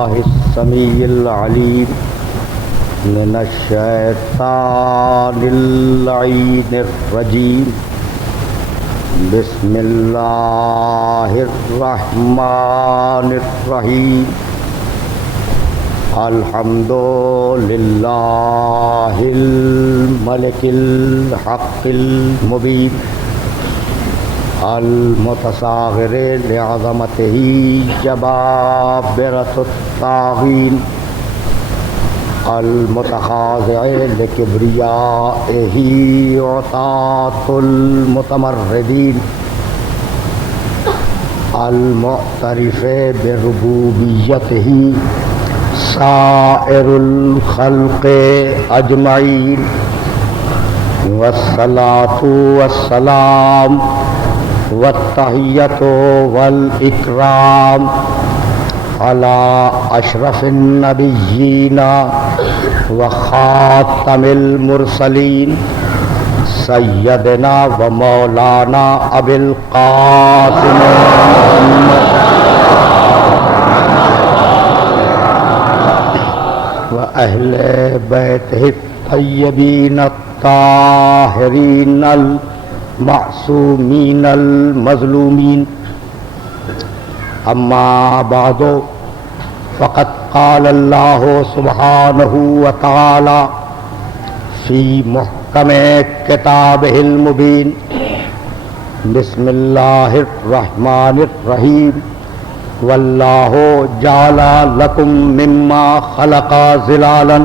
السمیع العلیم من الشیطان اللعین الرجیم بسم اللہ الرحمن الرحیم الحمد للہ الملک الحق المبین المتصاغر لعظمتہ جبابرۃ الطاغین المتخاضع لکبریائہ عتاۃ المتمردین المعترف بربوبیتہ سائر الخلق اجمعین والصلاۃ والسلام والتحیۃ والاکرام علی اشرف النبیین وخاتم المرسلین سیدنا و مولانا ابی القاسم و اہل بیتہ الطیبین الطاہرین المعصومین المظلومین اما بعد فقد قال اللہ سبحانہ وتعالی فی محکم کتابہ المبین بسم اللہ الرحمن الرحیم واللہ جعل لکم مما خلق ظلالا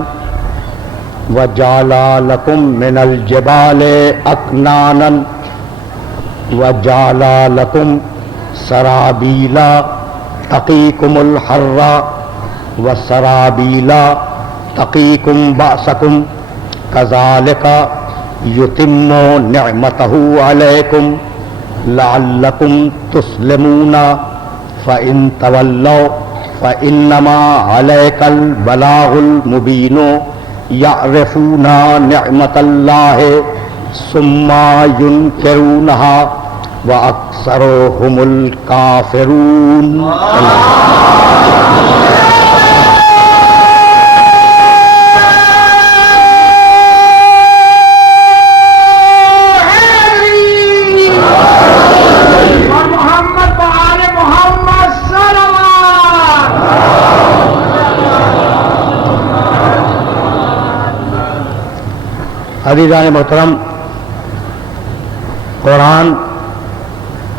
وجعل لکم من الجبال اکنانا وجعل لکم سرابیلا تقیکم الحر وسرابیلا تقیکم بأسکم کذالک یتم نعمتہ علیکم لعلکم تسلمون فإن تولوا فإنما عليك البلاغ المبين يعرفون نعمة الله ثم ينكرونها وأكثرهم الكافرون. عزیزان محترم، قرآن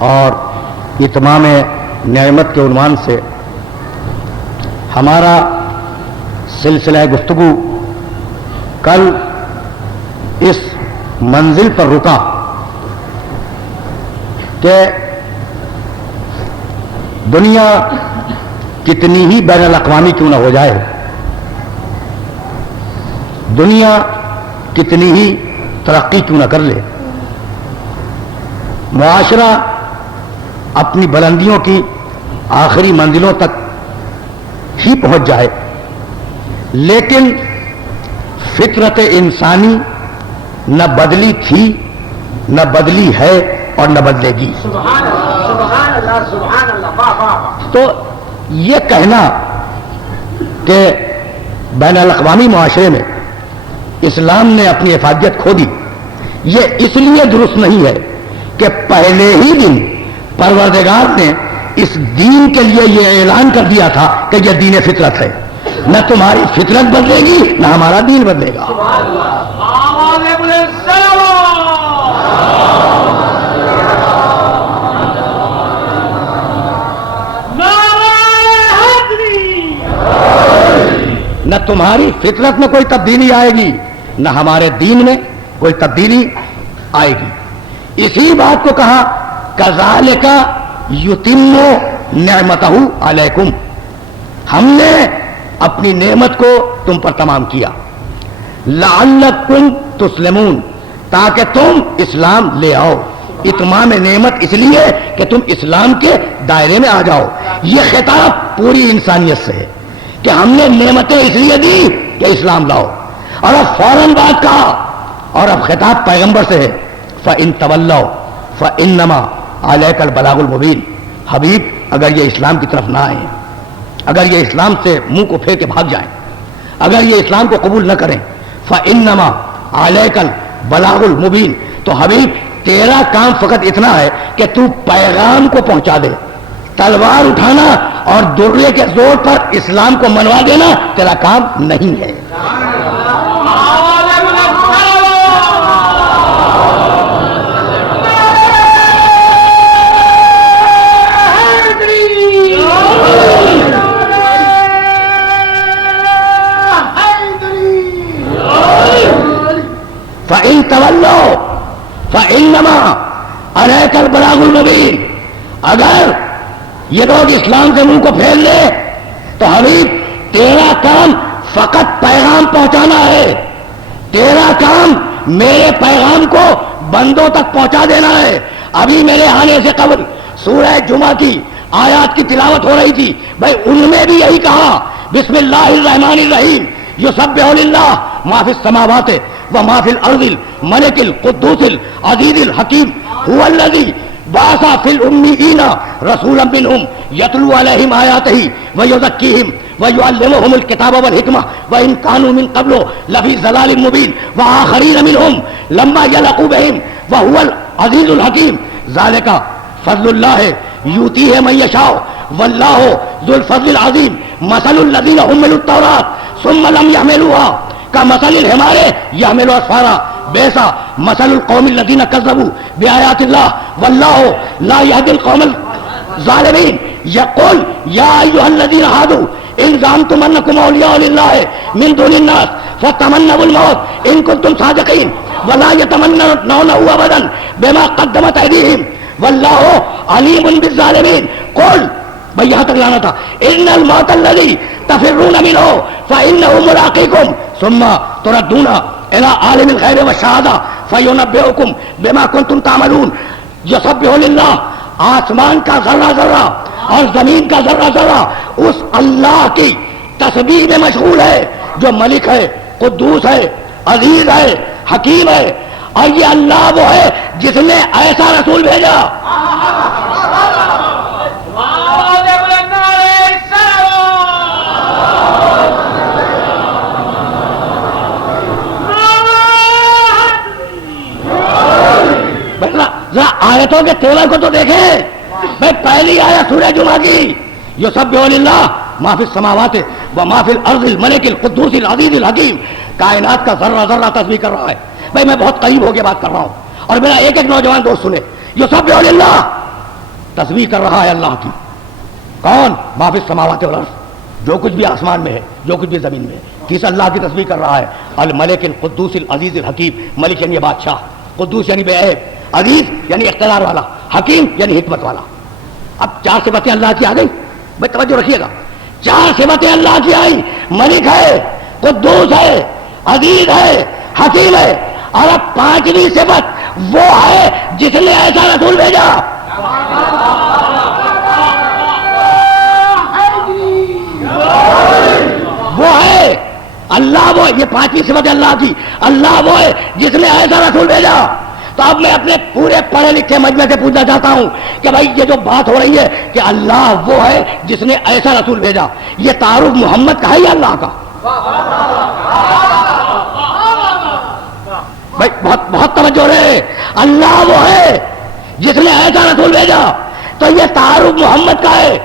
اور اتمام نعمت کے عنوان سے ہمارا سلسلہ گفتگو کل اس منزل پر رکا کہ دنیا کتنی ہی بین الاقوامی کیوں نہ ہو جائے، دنیا کتنی ہی ترقی کیوں نہ کر لے، معاشرہ اپنی بلندیوں کی آخری منزلوں تک ہی پہنچ جائے، لیکن فطرت انسانی نہ بدلی تھی، نہ بدلی ہے اور نہ بدلے گی. سبحان اللہ سبحان اللہ. تو یہ کہنا کہ بین الاقوامی معاشرے میں اسلام نے اپنی افادیت کھو دی، یہ اس لیے درست نہیں ہے کہ پہلے ہی دن پروردگار نے اس دین کے لیے یہ اعلان کر دیا تھا کہ یہ دین فطرت ہے، نہ تمہاری فطرت بدلے گی نہ ہمارا دین بدلے گا. نہ تمہاری فطرت میں کوئی تبدیلی آئے گی نہ ہمارے دین میں کوئی تبدیلی آئے گی. اسی بات کو کہا کذالک یتم نعمتہ علیکم، ہم نے اپنی نعمت کو تم پر تمام کیا، لعلکم تسلمون، تاکہ تم اسلام لے آؤ. اتمام نعمت اس لیے کہ تم اسلام کے دائرے میں آ جاؤ. یہ خطاب پوری انسانیت سے ہے کہ ہم نے نعمتیں اس لیے دی کہ اسلام لاؤ، اور اب فوراً بات کہا اور اب خطاب پیغمبر سے ہے فَإِن تَوَلَّوْا فَإِنَّمَا عَلَيْكَ الْبَلَاغُ الْمُبِينُ. حبیب اگر یہ اسلام کی طرف نہ آئیں، اگر یہ اسلام سے منہ کو پھیر کے بھاگ جائیں، اگر یہ اسلام کو قبول نہ کریں، فَإِنَّمَا عَلَيْكَ الْبَلَاغُ الْمُبِينُ، تو حبیب تیرا کام فقط اتنا ہے کہ تو پیغام کو پہنچا دے. تلوار اٹھانا اور درے کے زور پر اسلام کو منوا دینا تیرا کام نہیں ہے. فَإِن تَوَلَّوْا فَإِنَّمَا عَلَيْكَ الْبَلَاغُ الْمُبِينُ، اگر یہ لوگ اسلام سے منہ کو پھیر لے تو حبیب تیرا کام فقط پیغام پہنچانا ہے. تیرا کام میرے پیغام کو بندوں تک پہنچا دینا ہے. ابھی میرے آنے سے قبل سورہ جمعہ کی آیات کی تلاوت ہو رہی تھی، بھائی ان میں بھی یہی کہا بسم اللہ الرحمن الرحیم، یسبح للہ ما فی السماوات وما فی الارض الملک القدوس العزیز الحکیم هو الذی بعث فی الامیین رسولا منهم یتلو علیہم آیاتہ ویزکیہم ویعلمہم الکتاب والحکمہ وان کانوا من قبل لفی ضلال مبین وآخرین منهم لما یلقوا بہم وهو العزیز الحکیم ذالک فضل اللہ یؤتیہ من یشاء واللہ ذو الفضل العظیم مثل الذین حملوا التوراة ثم لم يحملوها كمثل الحمار يحمل اسفارا بئس مثل القوم الذين كذبوا بآيات الله والله لا يهدي القوم الظالمين. يقول يا أيها الذين هادوا إن زعمتم أنكم أولياء لله من دون الناس فتمنوا الموت إن كنتم صادقين ولا يتمنونه أبدا بما قدمت أيديهم والله عليم بالظالمين. قل بھائی یہاں تک لانا تھا، ان الموت الذی تفرون منہ فانہ ملاقیکم ثم تردون الی عالم الغیب والشہادہ فینبئکم بما کنتم تعملون. یسبح للہ، آسمان کا ذرہ ذرہ اور زمین کا ذرہ ذرہ اس اللہ کی تسبیح میں مشغول ہے جو ملک ہے، قدوس ہے، عزیز ہے، حکیم ہے. اور یہ اللہ وہ ہے جس نے ایسا رسول بھیجا. آیتوں کے تیور کو تو دیکھیں بھائی. پہلی آیت سورہ جمعہ کی یسبح للہ ما فی السماوات وما فی الارض الملک القدوس العزیز الحکیم، کائنات کا ذرہ ذرہ تسبیح کر رہا ہے. بھائی میں بہت قریب ہو کے بات کر رہا ہوں اور میرا ایک ایک نوجوان دوست سنے. یسبح للہ تسبیح کر رہا ہے اللہ کی. کون؟ ما فی السماوات والارض، جو کچھ بھی آسمان میں ہے، جو کچھ بھی زمین میں ہے، کس اللہ کی تسبیح کر رہا ہے؟ الملک القدوس العزیز الحکیم. ملک یعنی بادشاہ، قدوس یعنی بے عیب، عزیز یعنی اقتدار والا، حکیم یعنی حکمت والا. اب چار صفتیں اللہ کی آ گئی. بھائی توجہ رکھیے گا، چار صفتیں اللہ کی آئی. ملک ہے، قدوس ہے، عزیز ہے، حکیم ہے. اور اب پانچویں صفت وہ ہے جس نے ایسا رسول بھیجا. وہ ہے اللہ، وہ یہ پانچویں صفت اللہ کی. اللہ وہ ہے جس نے ایسا رسول بھیجا. تو اب میں اپنے پورے پڑھے لکھے مجمع سے پوچھنا چاہتا ہوں کہ بھائی یہ جو بات ہو رہی ہے کہ اللہ وہ ہے جس نے ایسا رسول بھیجا، یہ تعارف محمد کا ہے یا اللہ کا؟ بھائی بہت بہت توجہ رہے. اللہ وہ ہے جس نے ایسا رسول بھیجا، تو یہ تعارف محمد کا ہے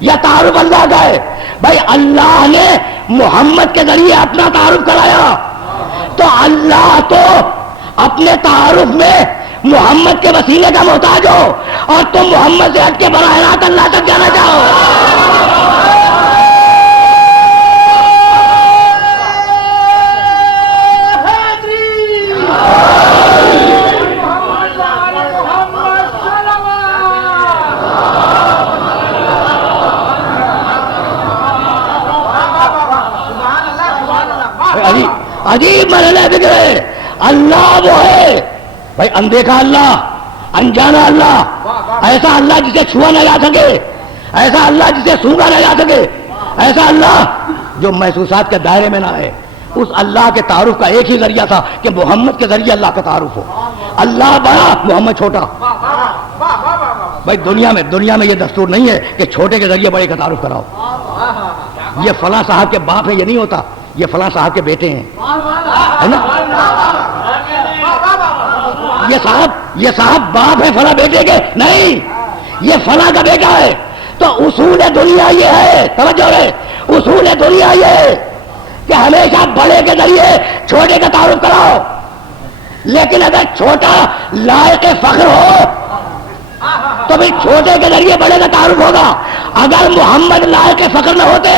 یا تعارف اللہ کا ہے؟ بھائی اللہ نے محمد کے ذریعے اپنا تعارف کرایا، تو اللہ تو اپنے تعارف میں محمد کے وسیلے کا محتاج ہو، اور تم محمد سے ہٹ کے براہ راست اللہ تک جانا چاہو. عجیب مرحلہ فکر ہے. اللہ وہ ہے بھائی اندیکھا اللہ، انجانا اللہ، ایسا اللہ جسے چھوا نہ جا سکے، ایسا اللہ جسے سونگا نہ جا سکے، ایسا اللہ جو محسوسات کے دائرے میں نہ ہے. اس اللہ کے تعارف کا ایک ہی ذریعہ تھا کہ محمد کے ذریعے اللہ کا تعارف ہو. اللہ بڑا، محمد چھوٹا. بھائی دنیا میں یہ دستور نہیں ہے کہ چھوٹے کے ذریعے بڑے کا تعارف کراؤ. یہ فلاں صاحب کے باپ ہیں یہ نہیں ہوتا، یہ فلاں صاحب کے بیٹے ہیں، ہے نا؟ یہ صاحب باپ ہے فلاں بیٹے کے نہیں، یہ فلاں کا بیٹا ہے۔ تو اصول دنیا یہ ہے، توجہ ہے، اصول دنیا یہ ہے کہ ہمیشہ بڑے کے ذریعے چھوٹے کا تعارف کراؤ، لیکن اگر چھوٹا لائق فخر ہو تو بھی چھوٹے کے ذریعے بڑے کا تعارف ہوگا۔ اگر محمد لائق فخر نہ ہوتے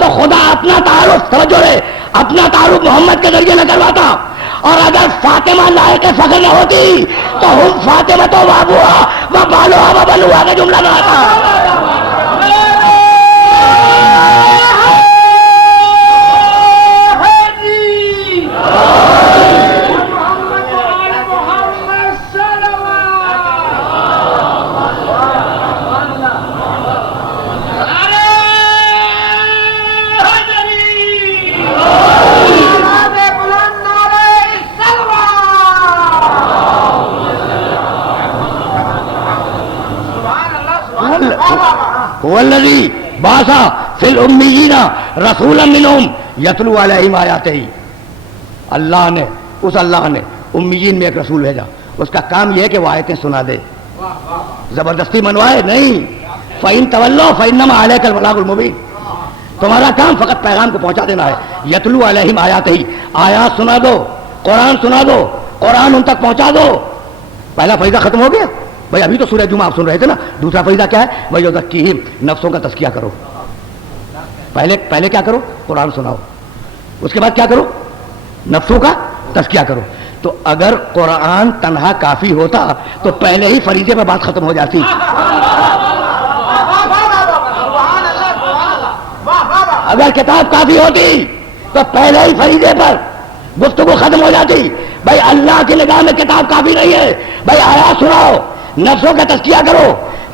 تو خدا اپنا تعارف، توجہ ہے، اپنا تعارف محمد کے ذریعے نہ کرواتا، اور اگر فاطمہ لائق فخر نہ ہوتی تو ہم فاطمہ تو بابوا و بالوا و بنوا کا جملہ نہ آتا۔ والذی بعث فی الامیین رسولا منہم یتلو علیہم آیاتہ، اللہ نے امیین میں ایک رسول بھیجا، اس کا کام یہ ہے کہ وہ آیتیں سنا دے، زبردستی منوائے نہیں۔ فَإِن تَوَلَّوْا فَإِنَّمَا عَلَيْكَ الْبَلَاغُ الْمُبِينُ، تمہارا کام فقط پیغام کو پہنچا دینا ہے۔ یتلو علیہم آیاتہ، آیات سنا دو، قرآن سنا دو، قرآن ان تک پہنچا دو۔ پہلا فریضہ ختم ہو گیا بھائی، ابھی تو سورہ جمعہ آپ سن رہے تھے نا، دوسرا فریضہ کیا ہے؟ وَيُزَكِّيهِمْ، نفسوں کا تزکیہ کرو۔ پہلے کیا کرو؟ قرآن سناؤ، اس کے بعد کیا کرو؟ نفسوں کا تزکیہ کرو۔ تو اگر قرآن تنہا کافی ہوتا تو پہلے ہی فریضے پہ بات ختم ہو جاتی۔ اگر کتاب کافی ہوتی تو پہلے ہی فریضے پر گفتگو ختم ہو جاتی۔ بھائی اللہ کی نگاہ میں کتاب کافی نہیں ہے، بھائی آیات سناؤ، نفسوں کا تزکیہ کرو،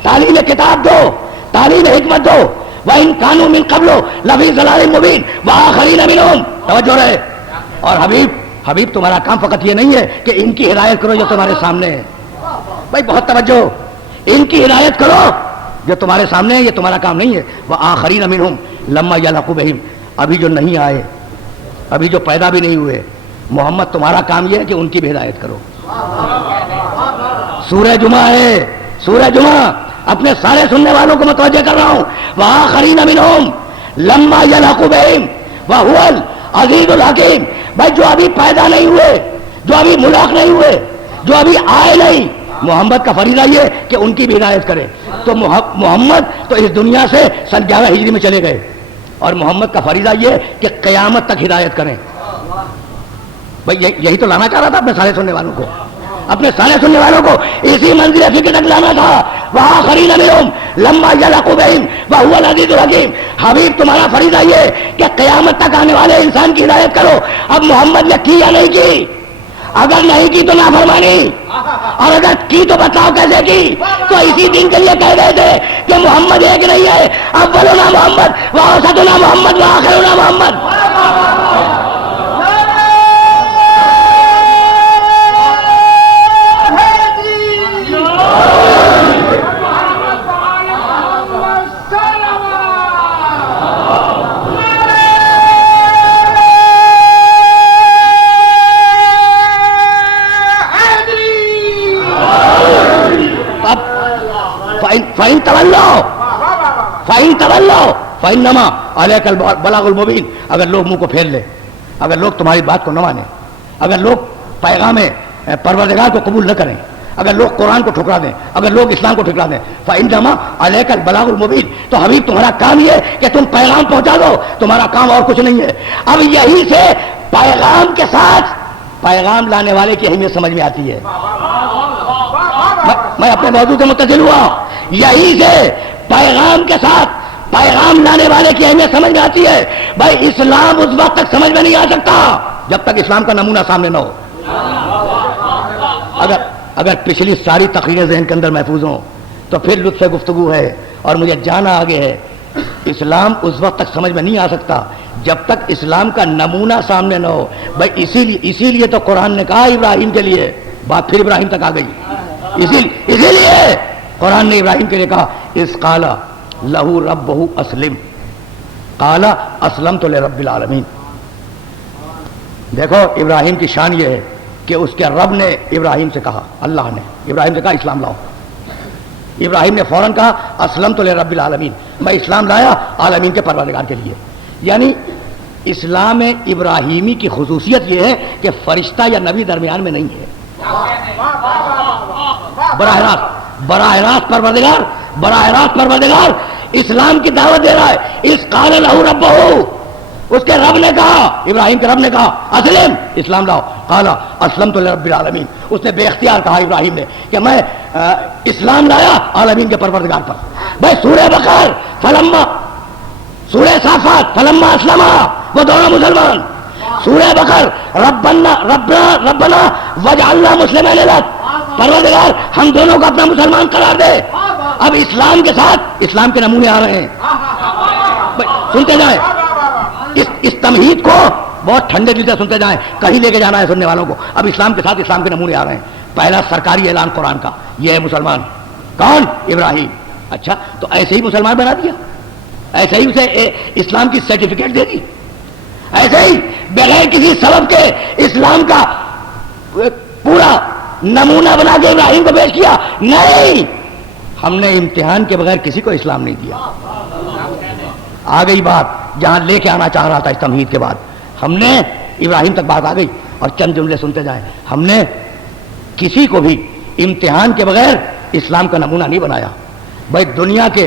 تعلیم کتاب دو، تعلیم حکمت دو۔ وَإِن كَانُوا مِن قَبْلُ لَفِي ضَلَالٍ مُّبِينٍ وَآخَرِينَ مِنْهُمْ، توجہ رہے۔ اور حبیب تمہارا کام فقط یہ نہیں ہے کہ ان کی ہدایت کرو جو تمہارے سامنے ہے، بھائی بہت توجہ، ان کی ہدایت کرو جو تمہارے سامنے ہے، یہ تمہارا کام نہیں ہے۔ وَآخَرِينَ مِنْهُمْ لَمَّا يَلْحَقُوا بِهِمْ، ابھی جو نہیں آئے، ابھی جو پیدا بھی نہیں ہوئے، محمد تمہارا کام یہ ہے کہ ان کی بھی ہدایت کرو۔ سورہ جمعہ ہے، سورہ جمعہ، اپنے سارے سننے والوں کو متوجہ کر رہا ہوں۔ وآخرین منہم لما یلحقوا بہم وہو العزیز الحکیم، بھائی جو ابھی پیدا نہیں ہوئے، جو ابھی ملاق نہیں ہوئے، جو ابھی آئے نہیں، محمد کا فریضہ یہ کہ ان کی بھی ہدایت کرے۔ تو محمد تو اس دنیا سے سن 11 ہجری میں چلے گئے، اور محمد کا فریضہ یہ کہ قیامت تک ہدایت کریں۔ بھائی یہی تو لانا چاہ رہا تھا اپنے سارے سننے والوں کو، اپنے سارے سننے والوں کو اسی منزل فکر تک لانا تھا۔ وآخرین منہم لما یلحقوا بہم وہو العزیز الحکیم، حبیب تمہارا فریضہ یہ کہ قیامت تک آنے والے انسان کی ہدایت کرو۔ اب محمد نے کی یا نہیں کی؟ اگر نہیں کی تو نافرمانی، اور اگر کی تو بتاؤ کیسے کی؟ تو اسی دن کے لیے کہہ گئے تھے کہ محمد ایک نہیں ہے، اولنا محمد واوسطنا محمد وآخرنا محمد۔ فَإِن تَوَلَّوْا فَإِنَّمَا عَلَيْكَ الْبَلَاغُ الْمُبِينُ، اگر لوگ منہ کو پھیر لیں، اگر لوگ تمہاری بات کو نہ مانیں، اگر لوگ پیغام پروردگار کو قبول نہ کریں، اگر لوگ قرآن کو ٹھکرا دیں، اگر لوگ اسلام کو ٹھکرا دیں، فَإِنَّمَا عَلَيْكَ الْبَلَاغُ الْمُبِينُ، تو حبیب تمہارا کام یہ کہ تم پیغام پہنچا دو، تمہارا کام اور کچھ نہیں ہے۔ اب یہی سے پیغام کے ساتھ پیغام لانے والے کی اہمیت سمجھ میں آتی ہے۔ میں اپنے موضوع سے متصل ہوا، یہی سے پیغام کے ساتھ پیغام لانے والے کی اہمیت سمجھ میں آتی ہے۔ بھائی اسلام اس وقت تک سمجھ میں نہیں آ سکتا جب تک اسلام کا نمونہ سامنے نہ ہو۔ اگر پچھلی ساری تقریریں ذہن کے اندر محفوظ ہوں تو پھر لطف گفتگو ہے، اور مجھے جانا آگے ہے۔ اسلام اس وقت تک سمجھ میں نہیں آ سکتا جب تک اسلام کا نمونہ سامنے نہ ہو۔ بھائی اسی لیے تو قرآن نے کہا ابراہیم کے لیے، بات پھر ابراہیم تک آ گئی، اسی لیے قرآن نے ابراہیم کے لیے کہا اذ قال لہ ربہ اسلم، قال اسلمت لرب العالمین. دیکھو ابراہیم کی شان یہ ہے کہ اس کے رب نے ابراہیم سے کہا، اللہ نے ابراہیم سے کہا اسلام لاؤ. ابراہیم نے فوراً کہا اسلمت لرب العالمین، میں اسلام لایا عالمین کے پروردگار کے لیے. یعنی اسلام ابراہیمی کی خصوصیت یہ ہے کہ فرشتہ یا نبی درمیان میں نہیں ہے، براہ راست پروردگار اسلام کی دعوت دے رہا ہے. اس قال لہ ربہ، اس کے رب نے کہا، ابراہیم کے رب نے کہا اسلم، اسلام لاؤ. قال اسلمت لرب العالمین، اس نے بے اختیار کہا ابراہیم نے کہ میں اسلام لایا عالمین کے پروردگار پر. بھائی سورہ بقر فلما، سورہ صافات فلما اسلما، وہ دونوں مسلمان. سورہ بقر ربنا وجعلنا مسلمین لک، پروردگار ہم دونوں کو اپنا مسلمان قرار دے. اب اسلام کے ساتھ اسلام کے نمونے آ رہے ہیں. سنتے جائیں اس تمہید کو بہت ٹھنڈے دل سے سنتے جائیں، کہیں لے کے جانا ہے سننے والوں کو. اب اسلام کے ساتھ اسلام کے نمونے آ رہے ہیں. پہلا سرکاری اعلان قرآن کا، یہ ہے مسلمان. کون؟ ابراہیم. اچھا تو ایسے ہی مسلمان بنا دیا، ایسے ہی اسے اسلام کی سرٹیفکیٹ دے دی، ایسے ہی بغیر کسی سبب کے اسلام کا پورا نمونہ بنا کے ابراہیم کو پیش کیا؟ نہیں، ہم نے امتحان کے بغیر کسی کو اسلام نہیں دیا. آ گئی بات جہاں لے کے آنا چاہ رہا تھا اس تمہید کے بعد. ہم نے ابراہیم تک بات آ گئی اور چند جملے سنتے جائیں. ہم نے کسی کو بھی امتحان کے بغیر اسلام کا نمونہ نہیں بنایا. بھائی دنیا کے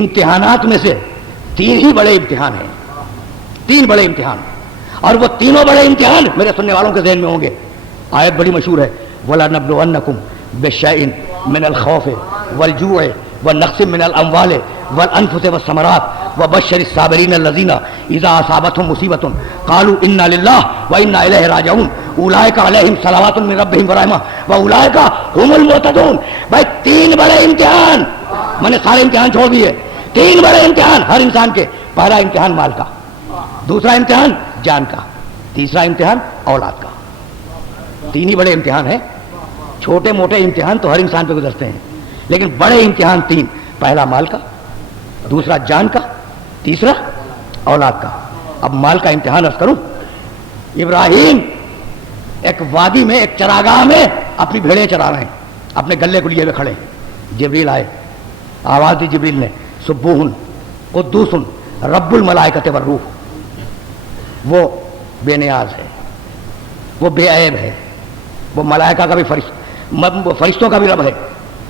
امتحانات میں سے 3 ہی بڑے امتحان ہیں، 3 بڑے امتحان، اور وہ تینوں بڑے امتحان میرے سننے والوں کے ذہن میں ہوں گے. آیت بڑی مشہور ہے، وَلَنَبْلُوَنَّكُمْ بِشَيْءٍ مِّنَ الْخَوْفِ وَالْجُوعِ وَنَقْصٍ مِّنَ الْأَمْوَالِ وَالْأَنفُسِ وَالثَّمَرَاتِ وَبَشِّرِ الصَّابِرِينَ الَّذِينَ إِذَا أَصَابَتْهُمْ مُصِيبَةٌ قَالُوا إِنَّا لِلَّهِ وَإِنَّا إِلَيْهِ رَاجِعُونَ أُولَٰئِكَ عَلَيْهِمْ صَلَوَاتٌ مِّن رَّبِّهِمْ وَرَحْمَةٌ وَأُولَٰئِكَ هُمُ الْمُهْتَدُونَ. بھائی 3 بڑے امتحان، میں نے سارے امتحان چھوڑ دیے. 3 بڑے امتحان ہر انسان کے. پہلا امتحان مال کا، دوسرا امتحان جان کا، تیسرا امتحان اولاد کا. 3 ہی بڑے امتحان ہیں. چھوٹے موٹے امتحان تو ہر انسان پہ گزرتے ہیں، لیکن بڑے امتحان 3. پہلا مال کا، دوسرا جان کا، تیسرا اولاد کا. اب مال کا امتحان عرض کروں. ابراہیم ایک وادی میں، ایک چراگاہ میں اپنی بھیڑیں چرا رہے ہیں، اپنے گلے کو لیے ہوئے کھڑے. جبریل آئے، آواز دی جبریل نے، سبوح قدوس رب الملائکۃ والروح. وہ بے نیاز ہے، وہ بے عیب ہے، وہ ملائکہ کا بھی فرشتوں کا بھی رب ہے،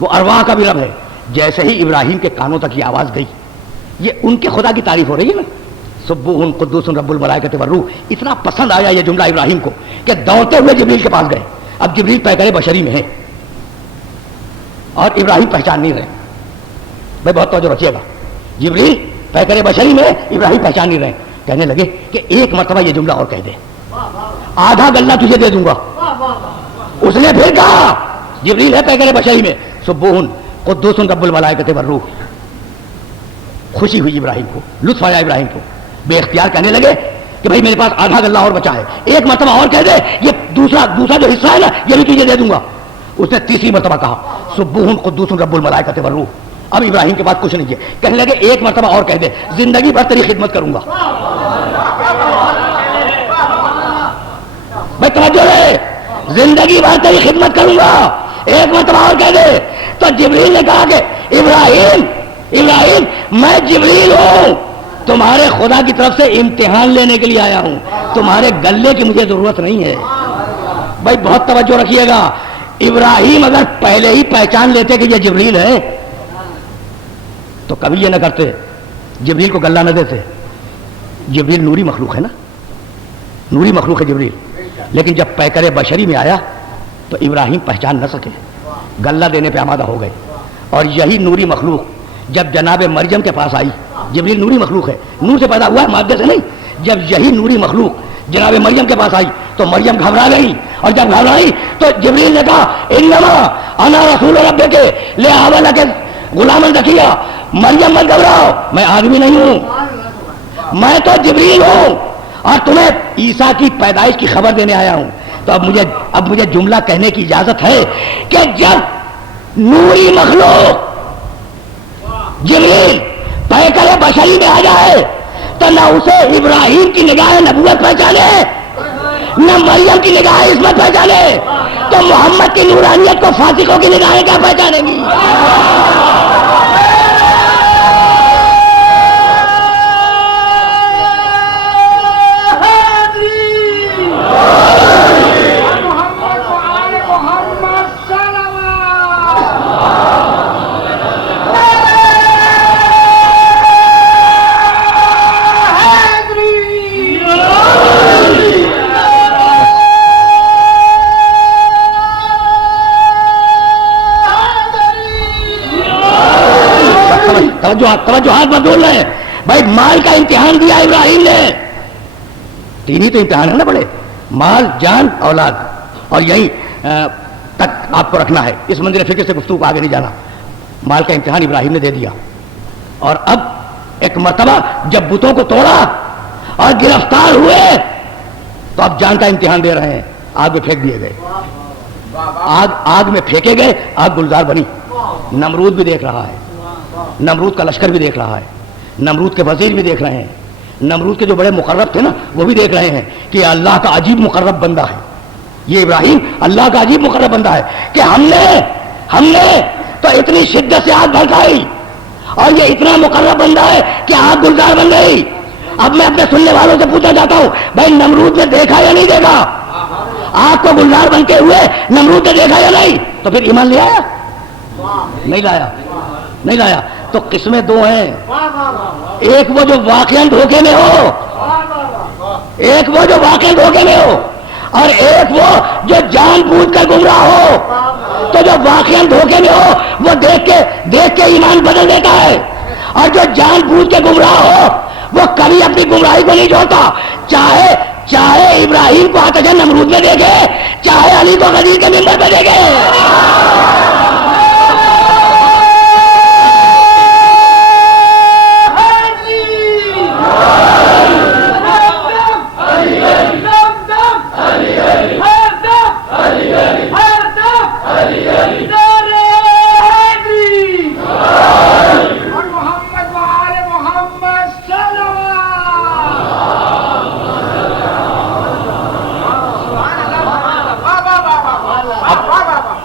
وہ ارواح کا بھی رب ہے. جیسے ہی ابراہیم کے کانوں تک یہ آواز گئی، یہ ان کے خدا کی تعریف ہو رہی ہے نا، سبوح قدوس رب الملائکۃ والروح. اتنا پسند آیا یہ جملہ ابراہیم کو کہ دوڑتے ہوئے جبریل کے پاس گئے. اب جبریل پیکر بشری میں ہے اور ابراہیم پہچان نہیں رہے. بھائی بہت توجہ رکھیے گا، جبریل پیکر بشری میں، ابراہیم پہچان نہیں رہے. کہنے لگے کہ ایک مرتبہ یہ جملہ اور کہہ دے، آدھا گلہ تجھے دے دوں گا. اس نے پھر کہا، جبریل ہے پیکر بشری میں، سبوح قدوس رب الملائکۃ والروح. خوشی ہوئی ابراہیم کو، لطف آیا ابراہیم کو. بے اختیار کہنے لگے کہ بھائی میرے پاس آدھا گلہ اور بچا ہے، ایک مرتبہ اور کہہ دے، یہ دوسرا جو حصہ ہے نا یہ بھی تجھے دے دوں گا. اس نے تیسری مرتبہ کہا، سبوح قدوس رب الملائکۃ والروح. اب ابراہیم کے پاس کچھ نہیں ہے. کہنے لگے ایک مرتبہ اور کہہ دے، زندگی بھر تیری خدمت کروں گا. میں توجہ ہے، زندگی بھر تیری خدمت کروں گا. ایک مرتبہ اور کہہ دے. تو جبریل نے کہا کہ ابراہیم میں جبریل ہوں، تمہارے خدا کی طرف سے امتحان لینے کے لیے آیا ہوں، تمہارے گلے کی مجھے ضرورت نہیں ہے. بھائی بہت توجہ رکھیے گا. ابراہیم اگر پہلے ہی پہچان لیتے کہ یہ جبریل ہے تو کبھی یہ نہ کرتے، جبریل کو گلہ نہ دیتے. جبریل نوری مخلوق ہے نا، نوری مخلوق ہے جبریل. لیکن جب پیکر بشری میں آیا تو ابراہیم پہچان نہ سکے، گلہ دینے پہ آمادہ ہو گئے. اور یہی نوری مخلوق جب جناب مریم کے پاس آئی، جبریل نوری مخلوق ہے، نور سے پیدا ہوا ہے، مادے سے نہیں. جب یہی نوری مخلوق جناب مریم کے پاس آئی تو مریم گھبرا گئی، اور جب گھبرائی تو جبریل نے کہا انما انا رسول ربک لأہب لک غلاما زکیا. مریم مت گھبراؤ، میں آدمی نہیں ہوں، میں تو جبریل ہوں اور تمہیں عیسیٰ کی پیدائش کی خبر دینے آیا ہوں. تو اب مجھے جملہ کہنے کی اجازت ہے کہ جب نوری مخلوق جبریل پیکر بشری میں آ جائے تو نہ اسے ابراہیم کی نگاہ نبوت پہچانے نہ مریم کی نگاہ عصمت پہچانے تو محمد کی نورانیت کو فاسقوں کی نگاہیں کیا پہچانیں گی؟ توجہات بدول رہے ہیں بھائی. مال کا امتحان دیا ابراہیم نے, تین ہی تو امتحان ہے نا بڑے, مال, جان, اولاد, اور یہی تک آپ کو رکھنا ہے. اس منزل فکر سے گفتگو کو آگے نہیں جانا. مال کا امتحان ابراہیم نے دے دیا, اور اب ایک مرتبہ جب بتوں کو توڑا اور گرفتار ہوئے تو اب جان کا امتحان دے رہے ہیں. آگ میں پھینک دیے گئے, آگ میں پھینکے گئے, آگ گلزار بنی. نمرود بھی دیکھ رہا ہے, نمرود کا لشکر بھی دیکھ رہا ہے, نمرود کے وزیر بھی دیکھ رہے ہیں, نمرود کے جو بڑے مقرب تھے نا وہ بھی دیکھ رہے ہیں کہ اللہ کا عجیب مقرب بندہ ہے یہ ابراہیم. اللہ کا عجیب مقرب بندہ ہے کہ ہم نے تو اتنی شدت سے آگ بھڑکائی اور یہ اتنا مقرب بندہ ہے کہ آگ گلزار بن گئی. اب میں اپنے سننے والوں سے پوچھنا چاہتا ہوں بھائی نمرود نے دیکھا یا نہیں دیکھا؟ آگ کو گلزار بنتے ہوئے نمرود نے دیکھا یا نہیں؟ تو پھر ایمان لے آیا؟ نہیں لایا. تو قسمیں دو ہیں, ایک وہ جو واقعاً دھوکے میں ہو, ایک وہ جو واقعاً دھوکے میں ہو, اور ایک وہ جو جان بوجھ کر گمراہ ہو. تو جو واقعاً دھوکے میں ہو وہ دیکھ کے ایمان بدل دیتا ہے, اور جو جان بوجھ کے گمراہ ہو وہ کبھی اپنی گمراہی کو نہیں چھوڑتا. چاہے ابراہیم کو آتش نمرود میں دیکھے, چاہے علی کو غدیر کے منبر پہ دیکھے.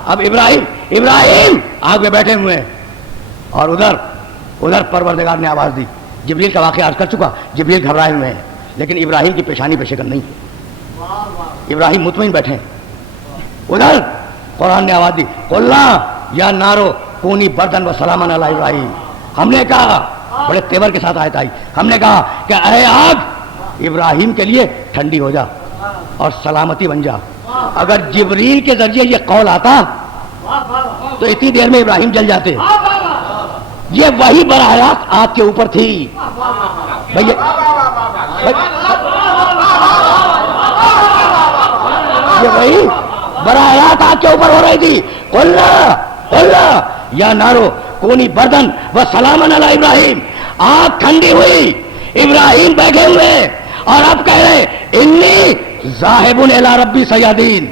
اب ابراہیم آگ میں بیٹھے ہوئے ہیں, اور ادھر پروردگار نے آواز دی. جبریل کا واقعہ عرض کر چکا, جبریل گھبرائے ہوئے ہیں, لیکن ابراہیم کی پیشانی پہ شکن نہیں ہے. ابراہیم مطمئن بیٹھے. ادھر قرآن نے آواز دی, قلنا یا نارو کونی بردن و سلاما علی ابراہیم. ہم نے کہا, بڑے تیور کے ساتھ آیت آئی, ہم نے کہا کہ اے آگ ابراہیم کے لیے ٹھنڈی ہو جا اور سلامتی بن جا. اگر جبریل کے ذریعے یہ قول آتا تو اتنی دیر میں ابراہیم جل جاتے. یہ وہی براہ راست آگ کے اوپر تھی. یہ وہی براہ راست آگ کے اوپر ہو رہی تھی. قلنا یا نارو کونی بردن و سلاما علی ابراہیم. آگ ٹھنڈی ہوئی, ابراہیم بیٹھے ہوئے, اور اب کہہ رہے انی ذاہب الی ربی سیادین,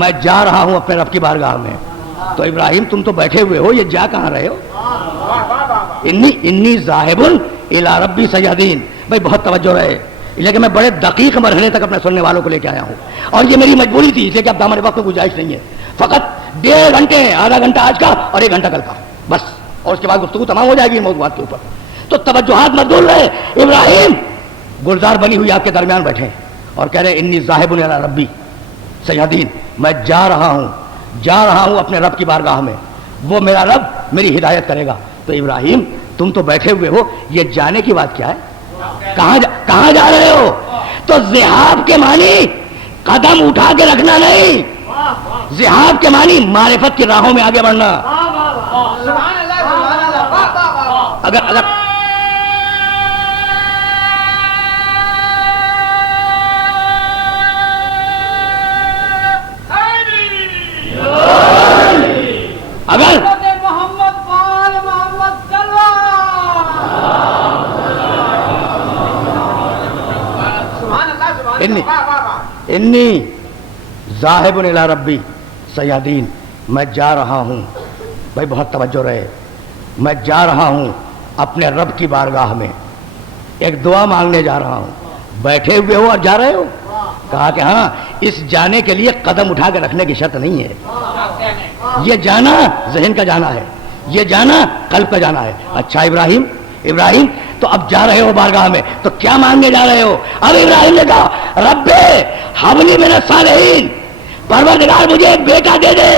میں جا رہا ہوں اپنے رب کی بارگاہ میں. تو ابراہیم تم تو بیٹھے ہوئے ہو, یہ جا کہاں رہے ہو؟ انی ذاہب الی ربی سیادین. بھائی بہت توجہ رہے, لیکن میں بڑے دقیق مرحلے تک اپنے سننے والوں کو لے کے آیا ہوں, اور یہ میری مجبوری تھی, اس لیے کہ اب ہمارے وقت میں گنجائش نہیں ہے. فقط 1.5 گھنٹے, آدھا گھنٹہ آج کا اور 1 گھنٹہ کل کا بس, اور اس کے بعد گفتگو تمام ہو جائے گی موضوعات کے اوپر. تو توجہات مبذول رہے. ابراہیم گلزار بنی ہوئی آپ کے درمیان بیٹھے اور کہہ رہے انی ذاہب الی ربی سیادین, میں جا رہا ہوں اپنے رب کی بارگاہ میں, وہ میرا رب میری ہدایت کرے گا. تو ابراہیم تم تو بیٹھے ہوئے ہو, یہ جانے کی بات کیا ہے؟ کہاں جا رہے ہو؟ تو ذہاب کے معنی قدم اٹھا کے رکھنا نہیں, ذہاب کے معنی معرفت کی راہوں میں آگے بڑھنا. اگر انی ذاہب الی ربی سیادین, میں جا رہا ہوں. بھائی بہت توجہ رہے, میں جا رہا ہوں اپنے رب کی بارگاہ میں. ایک دعا مانگنے جا رہا ہوں. بیٹھے ہوئے ہو اور جا رہے ہو؟ کہا کہ ہاں، اس جانے کے لیے قدم اٹھا کے رکھنے کی شرط نہیں ہے. یہ جانا ذہن کا جانا ہے، یہ جانا قلب کا جانا ہے. اچھا ابراہیم تو اب جا رہے ہو بارگاہ میں، تو کیا مانگنے جا رہے ہو؟ اب ابراہیم نے کہا رب حبلی من الصالحین، پروردگار مجھے ایک بیٹا دے دے.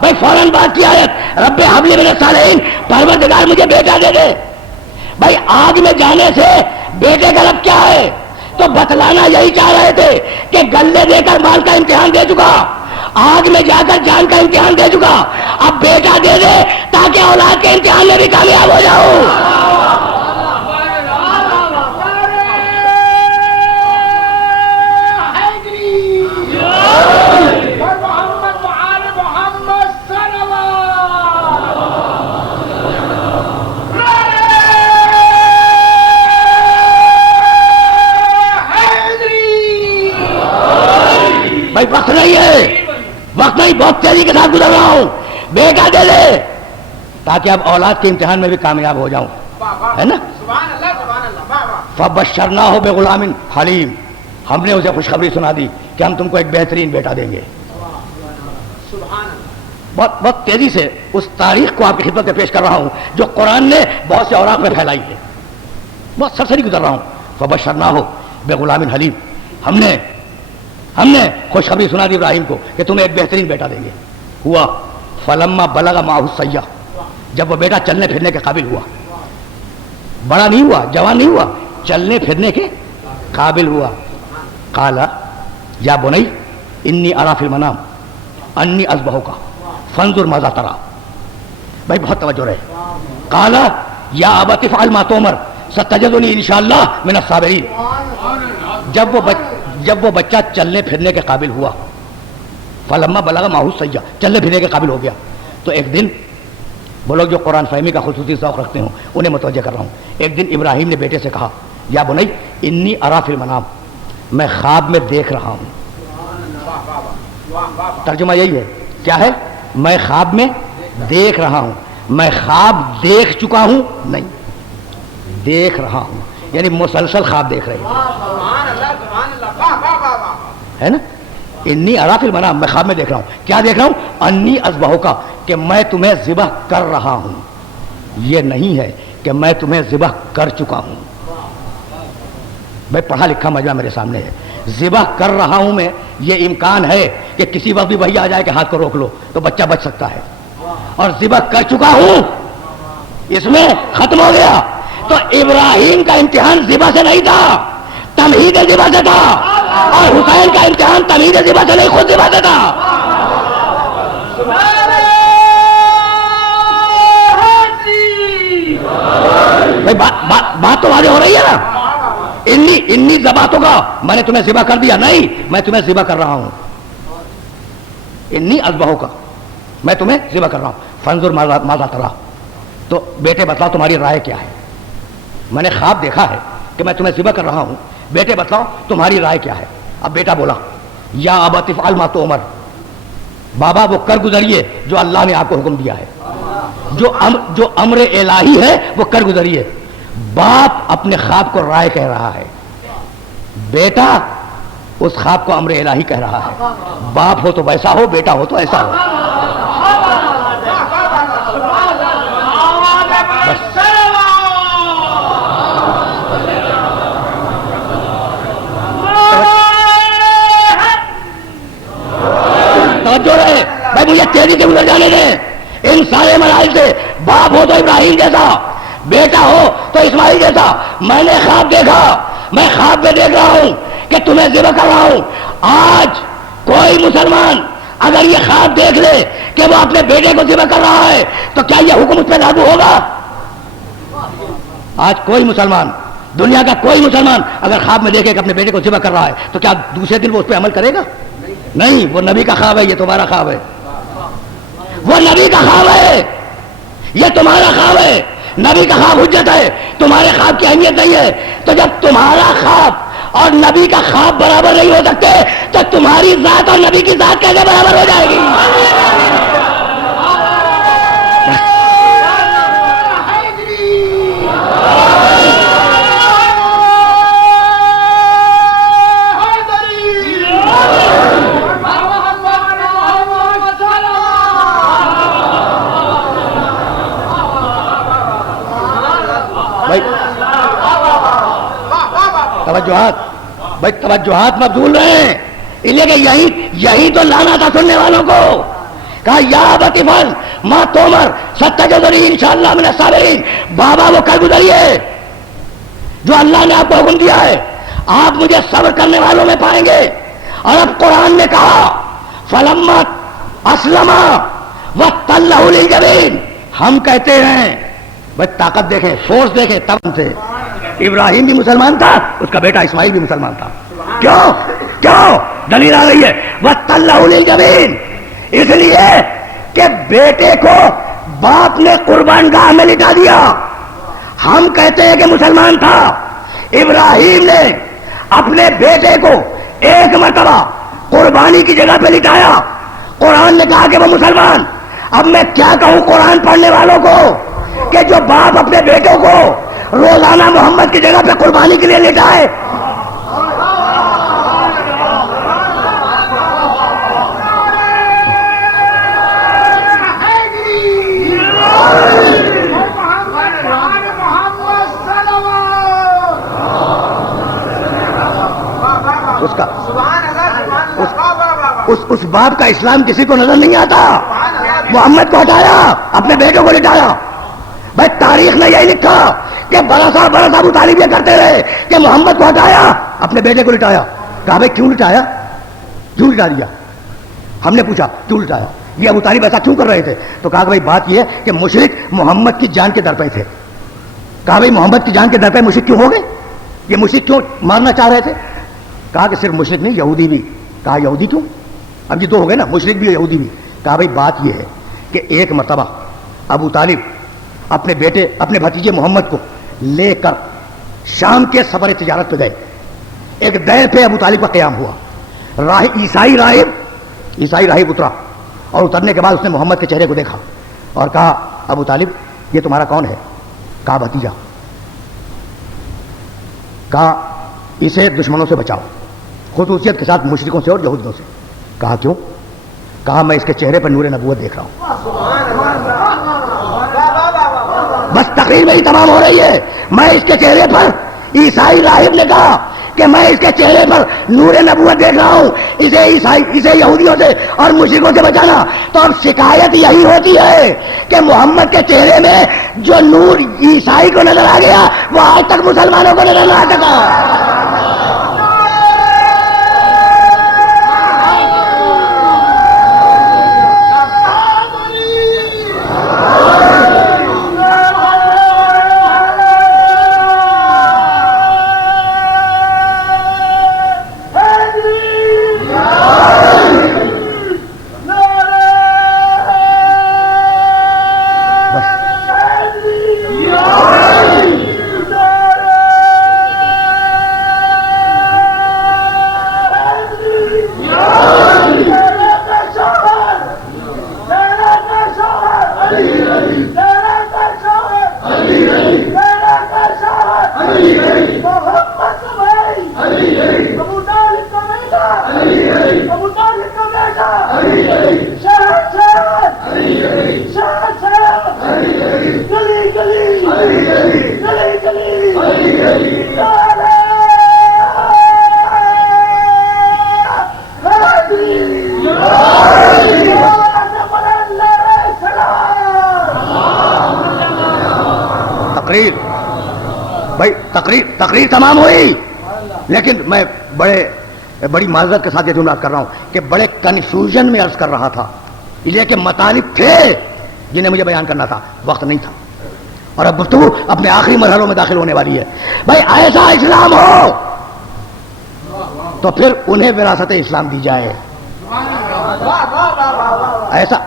بھائی فوراً بات کی آیت، رب حبلی من الصالحین، پروردگار مجھے بیٹا دے دے. بھائی آگ میں جانے سے بیٹے کا رب کیا ہے؟ تو بتلانا یہی چاہ رہے تھے کہ گلے دے کر مال کا امتحان دے چکا، آگ میں جا کر جان کا امتحان دے چکا، اب بیٹا دے دے تاکہ اولاد کے امتحان میں بھی کامیاب ہو جاؤ. بھائی وقت نہیں ہے، وقت نہیں، بہت تیزی کے ساتھ گزر رہا ہوں. بیٹا دے دے تاکہ اب اولاد کے امتحان میں بھی کامیاب ہو جاؤں، ہے نا. فبشرناہ بغلام حلیم، ہم نے اسے خوشخبری سنا دی کہ ہم تم کو ایک بہترین بیٹا دیں گے. بہت تیزی سے اس تاریخ کو آپ کی خدمت میں پیش کر رہا ہوں جو قرآن نے بہت سے اوراق میں پھیلائی ہے. بہت سرسری گزر رہا ہوں. فبشرناہ بغلام حلیم، ہم نے خوشخبری سنا دی ابراہیم کو کہ تمہیں ایک بہترین بیٹا دیں گے. ہوا فلما بلغ معہ السعی، جب وہ بیٹا چلنے پھرنے کے قابل ہوا، بڑا نہیں ہوا، جوان نہیں ہوا، چلنے پھرنے کے قابل ہوا. قال یا بنی انی اری فی المنام انی اذبحک فانظر ماذا تری. بھائی بہت توجہ رہے. قال یا ابت افعل ما تؤمر ستجدنی انشاءاللہ من الصابرین. جب وہ بچہ چلنے پھرنے کے قابل ہوا، فلما بلغ معہ السعی، چلنے پھرنے کے قابل ہو گیا، تو ایک دن وہ لوگ جو قرآن فہمی کا خصوصی ذوق رکھتے ہوں انہیں متوجہ کر رہا ہوں. ایک دن ابراہیم نے بیٹے سے کہا یا بنی انی اری فی المنام، میں خواب میں دیکھ رہا ہوں. ترجمہ یہی ہے، کیا ہے؟ میں خواب میں دیکھ رہا ہوں. میں خواب دیکھ چکا ہوں نہیں، دیکھ رہا ہوں، یعنی مسلسل خواب دیکھ رہے ہے نا. انی اری فی المنام، میں خواب میں دیکھ رہا ہوں. کیا دیکھ رہا ہوں؟ انی اذبحک، کہ میں تمہیں ذبح کر رہا ہوں. یہ نہیں ہے کہ میں تمہیں ذبح کر چکا ہوں. بھائی پڑھا لکھا مجمع میرے سامنے ہے. ذبح کر رہا ہوں میں یہ امکان ہے کہ کسی وقت بھی وہی آ جائے کہ ہاتھ کو روک لو تو بچہ بچ سکتا ہے، اور ذبح کر چکا ہوں اس میں ختم ہو گیا. تو ابراہیم کا امتحان ذبح سے نہیں تھا، تمہید ذبح سے تھا، اور حسین کا امتحان تمہید ذبح سے نہیں، خود ذبح سے تھا. بھائی بات تو واضح ہو رہی ہے نا. انی ذبحتک کا میں نے تمہیں ذبح کر دیا نہیں، میں تمہیں ذبح کر رہا ہوں. انی اذبحک کا میں تمہیں ذبح کر رہا ہوں. فانظر ماذا تری، تو بیٹے بتلاؤ تمہاری رائے کیا ہے. میں نے خواب دیکھا ہے کہ میں تمہیں ذبح کر رہا ہوں، بیٹے بتلاؤ تمہاری رائے کیا ہے. اب بیٹا بولا یا ابت افعل ما تؤمر، بابا وہ کر گزریے جو اللہ نے آپ کو حکم دیا ہے، جو امر الہی ہے وہ کر گزریے. باپ اپنے خواب کو رائے کہہ رہا ہے، بیٹا اس خواب کو امر الہی کہہ رہا ہے. باپ ہو تو ویسا ہو، بیٹا ہو تو ایسا ہو. توجہ رہے بھائی، مجھے تیزی سے گزر جانے دیں ان سارے مراحل سے. باپ ہو تو ابراہیم جیسا، بیٹا ہو تو اسماعیل جیسا. میں نے خواب دیکھا، میں خواب میں دیکھ رہا ہوں کہ تمہیں ذبح کر رہا ہوں. آج کوئی مسلمان اگر یہ خواب دیکھ لے کہ وہ اپنے بیٹے کو ذبح کر رہا ہے تو کیا یہ حکم اس پہ لاگو ہوگا؟ آج کوئی مسلمان، دنیا کا کوئی مسلمان اگر خواب میں دیکھے کہ اپنے بیٹے کو ذبح کر رہا ہے تو کیا دوسرے دن وہ اس پہ عمل کرے گا؟ نہیں. وہ نبی کا خواب ہے، یہ تمہارا خواب ہے. وہ نبی کا خواب ہے، یہ تمہارا خواب ہے. نبی کا خواب حجت ہے، تمہارے خواب کی اہمیت نہیں ہے. تو جب تمہارا خواب اور نبی کا خواب برابر نہیں ہو سکتے تو تمہاری ذات اور نبی کی ذات کیسے برابر ہو جائے گی؟ توجہات بھائی توجہات مبذول رہے ہیں، اس لیے کہ یہی تو لانا تھا سننے والوں کو. کہا یا ابت افعل ما تؤمر ستجدنی انشاءاللہ من الصابرین. بابا وہ کل گزریے جو اللہ نے آپ کو حکم دیا ہے، آپ مجھے صبر کرنے والوں میں پائیں گے. اور اب قرآن نے کہا فلما اسلم وتلہ للجبین. ہم کہتے ہیں بھائی طاقت دیکھیں، فورس دیکھیں. تب سے ابراہیم بھی مسلمان تھا، اس کا بیٹا اسماعیل بھی مسلمان تھا. کیوں دلیل آ رہی ہے وتلہ للجبین، اس لیے کہ بیٹے کو باپ نے قربان گاہ میں لٹا دیا. ہم کہتے ہیں کہ مسلمان تھا. ابراہیم نے اپنے بیٹے کو ایک مرتبہ قربانی کی جگہ پہ لٹایا. قرآن نے کہا کہ وہ مسلمان. اب میں کیا کہوں قرآن پڑھنے والوں کو کہ جو باپ اپنے بیٹوں کو روزانہ محمد کی جگہ پہ قربانی کے لیے لٹائے. اس باپ کا اسلام کسی کو نظر نہیں آتا. محمد کو ہٹایا، اپنے بیٹوں کو لٹایا. بھائی تاریخ نے یہی لکھا کہ برس ابو طالب یہ کرتے رہے کہ محمد کو ہٹایا، اپنے بیٹے کو لٹایا. کہا بھائی کیوں لٹایا، کیوں لٹا دیا؟ ہم نے پوچھا کیوں لٹایا، یہ ابو طالب ایسا کیوں کر رہے تھے؟ تو کہا بھائی بات یہ کہ مشرک محمد کی جان کے در پہ تھے. کہا بھائی محمد کی جان کے در پہ مشرک کیوں ہو گئے، یہ مشرک کیوں مارنا چاہ رہے تھے؟ کہا کہ صرف مشرک نہیں، یہودی بھی. کہا یہودی کیوں؟ اب یہ دو ہو گئے نا، مشرک بھی یہودی بھی. کہا بھائی بات یہ ہے کہ ایک مرتبہ ابو طالب اپنے بیٹے اپنے بھتیجے محمد کو لے کر شام کے سفر تجارت پہ گئے. ایک دیر پہ ابو طالب کا قیام ہوا. عیسائی راہب اترا اور اترنے کے بعد اس نے محمد کے چہرے کو دیکھا اور کہا ابو طالب یہ تمہارا کون ہے؟ کہا بھتیجا. کہا اسے دشمنوں سے بچاؤ، خصوصیت کے ساتھ مشرکوں سے اور یہودیوں سے. کہا کیوں؟ کہا میں اس کے چہرے پر نور نبوت دیکھ رہا ہوں. بس تقریر میری تمام ہو رہی ہے. میں اس کے چہرے پر، عیسائی راہب نے کہا کہ میں اس کے چہرے پر نور نبوت دیکھ رہا ہوں، اسے یہودیوں سے اور مشرکوں سے بچانا. تو اب شکایت یہی ہوتی ہے کہ محمد کے چہرے میں جو نور عیسائی کو نظر آ گیا وہ آج تک مسلمانوں کو نظر نہ آ سکا. تقریر تمام ہوئی، لیکن میں بڑی معذرت کے ساتھ یہ جملہ کر رہا ہوں کہ بڑے کنفیوژن میں عرض کر رہا تھا، اس لیے کہ مطالب تھے جنہیں مجھے بیان کرنا تھا، وقت نہیں تھا. اور اب گفتگو اپنے آخری مرحلوں میں داخل ہونے والی ہے. بھائی ایسا اسلام ہو تو پھر انہیں وراثت اسلام دی جائے.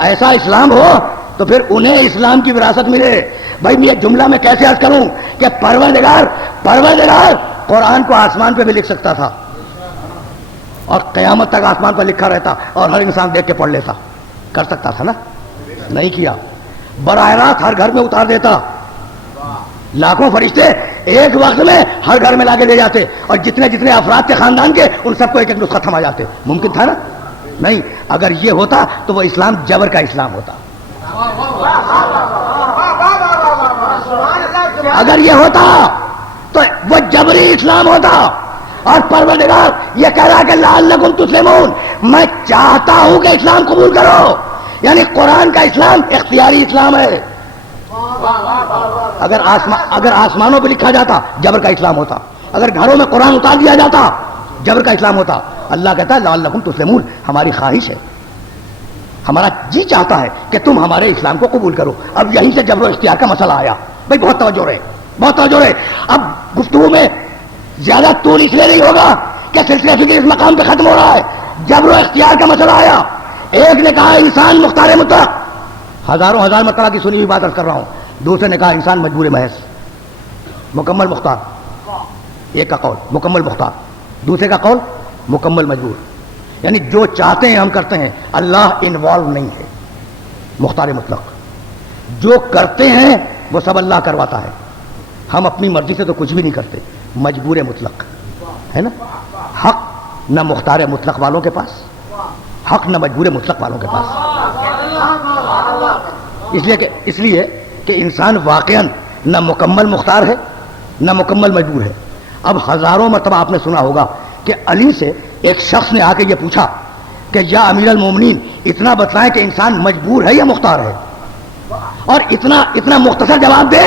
ایسا اسلام ہو تو پھر انہیں اسلام کی وراثت ملے. بھائی میں یہ جملہ میں کیسے عرض کروں کہ پروردگار قرآن کو آسمان پہ بھی لکھ سکتا تھا اور قیامت تک آسمان پر لکھا رہتا اور ہر انسان دیکھ کے پڑھ لیتا. کر سکتا تھا نا، نہیں کیا. براہ راست ہر گھر میں اتار دیتا. لاکھوں فرشتے ایک وقت میں ہر گھر میں لا کے لے جاتے اور جتنے افراد تھے خاندان کے ان سب کو ایک ایک نسخہ تھما جاتے. ممکن تھا نا؟ نہیں. اگر یہ ہوتا تو وہ اسلام جبر کا اسلام ہوتا. اگر یہ ہوتا تو وہ جبری اسلام ہوتا. اور پروردگار یہ کہہ رہا ہے کہ لعلکم تسلمون، میں چاہتا ہوں کہ اسلام قبول کرو. یعنی قرآن کا اسلام اختیاری اسلام ہے. اگر آسمانوں پہ لکھا جاتا جبر کا اسلام ہوتا، اگر گھروں میں قرآن اتار دیا جاتا جبر کا اسلام ہوتا. اللہ کہتا ہے لعلکم تسلمون، ہماری خواہش ہے، ہمارا جی چاہتا ہے کہ تم ہمارے اسلام کو قبول کرو. اب یہیں سے جبر و اختیار کا مسئلہ آیا. بھائی بہت توجہ رہے، بہت توجہ رہے. اب گفتگو میں زیادہ طول اس لیے نہیں ہوگا کہ سلسلہ فکر اس مقام پہ ختم ہو رہا ہے. جبر و اختیار کا مسئلہ آیا. ایک نے کہا انسان مختار مطلق، ہزار مرتبہ کی سنی ہوئی بات عرض کر رہا ہوں. دوسرے نے کہا انسان مجبور محض، مکمل مختار. ایک کا قول مکمل مختار، دوسرے کا قول مکمل مجبور. یعنی جو چاہتے ہیں ہم کرتے ہیں، اللہ انوالو نہیں ہے. مختار مطلق. جو کرتے ہیں وہ سب اللہ کرواتا ہے. ہم اپنی مرضی سے تو کچھ بھی نہیں کرتے. مجبور مطلق ہے نا. حق نہ مختار مطلق والوں کے پاس، حق نہ مجبور مطلق والوں کے پاس. اس لیے کہ انسان واقعاً نہ مکمل مختار ہے نہ مکمل مجبور ہے. اب ہزاروں مرتبہ آپ نے سنا ہوگا کہ علی سے ایک شخص نے آ کے یہ پوچھا کہ یا امیر المومنین اتنا بتلائیں کہ انسان مجبور ہے یا مختار ہے، اور اتنا مختصر جواب دے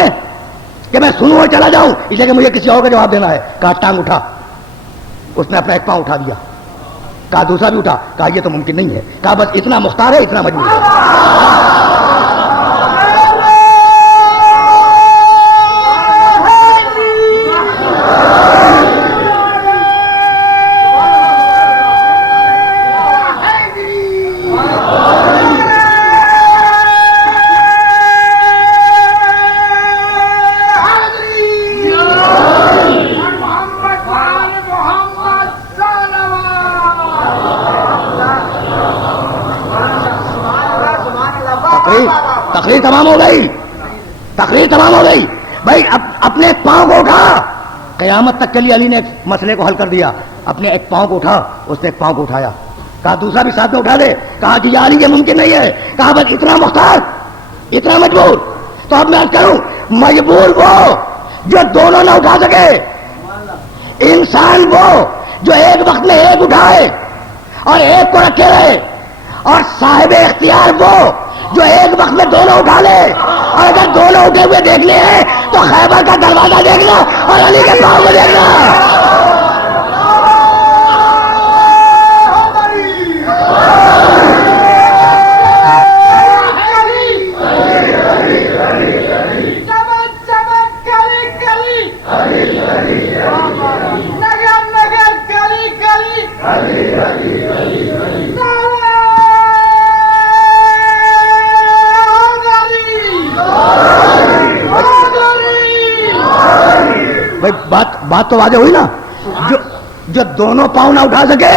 کہ میں سنوں اور چلا جاؤں، اس لیے کہ مجھے کسی اور کا جواب دینا ہے. کہا ٹانگ اٹھا. اس نے اپنا ایک پاؤں اٹھا دیا. کہا دوسرا بھی اٹھا. کہا یہ تو ممکن نہیں ہے. کہا بس اتنا مختار ہے اتنا مجبور ہے. تقریر تمام ہو گئی. بھائی اپنے ایک پاؤں کو اٹھا. قیامت تک کے لیے علی نے ایک مسئلے کو حل کر دیا. اپنے ایک پاؤں کو اٹھا. اس نے ایک پاؤں کو اٹھایا. کہا دوسرا بھی ساتھ میں اٹھا دے. کہا کہ یا علی یہ ممکن نہیں ہے. کہا بس اتنا مختار اتنا مجبور. تو اب میں عرض کروں مجبور وہ جو دونوں نہ اٹھا سکے، انسان وہ جو ایک وقت میں ایک اٹھائے اور ایک کو رکھے رہے، اور صاحب اختیار وہ جو ایک وقت میں دونوں اٹھا لے. اور اگر دونوں اٹھے ہوئے دیکھنے ہیں تو خیبر کا دروازہ دیکھنا اور علی کے پاؤں کو دیکھنا. بات تو واضح ہوئی نا. جو دونوں پاؤں نہ اٹھا سکے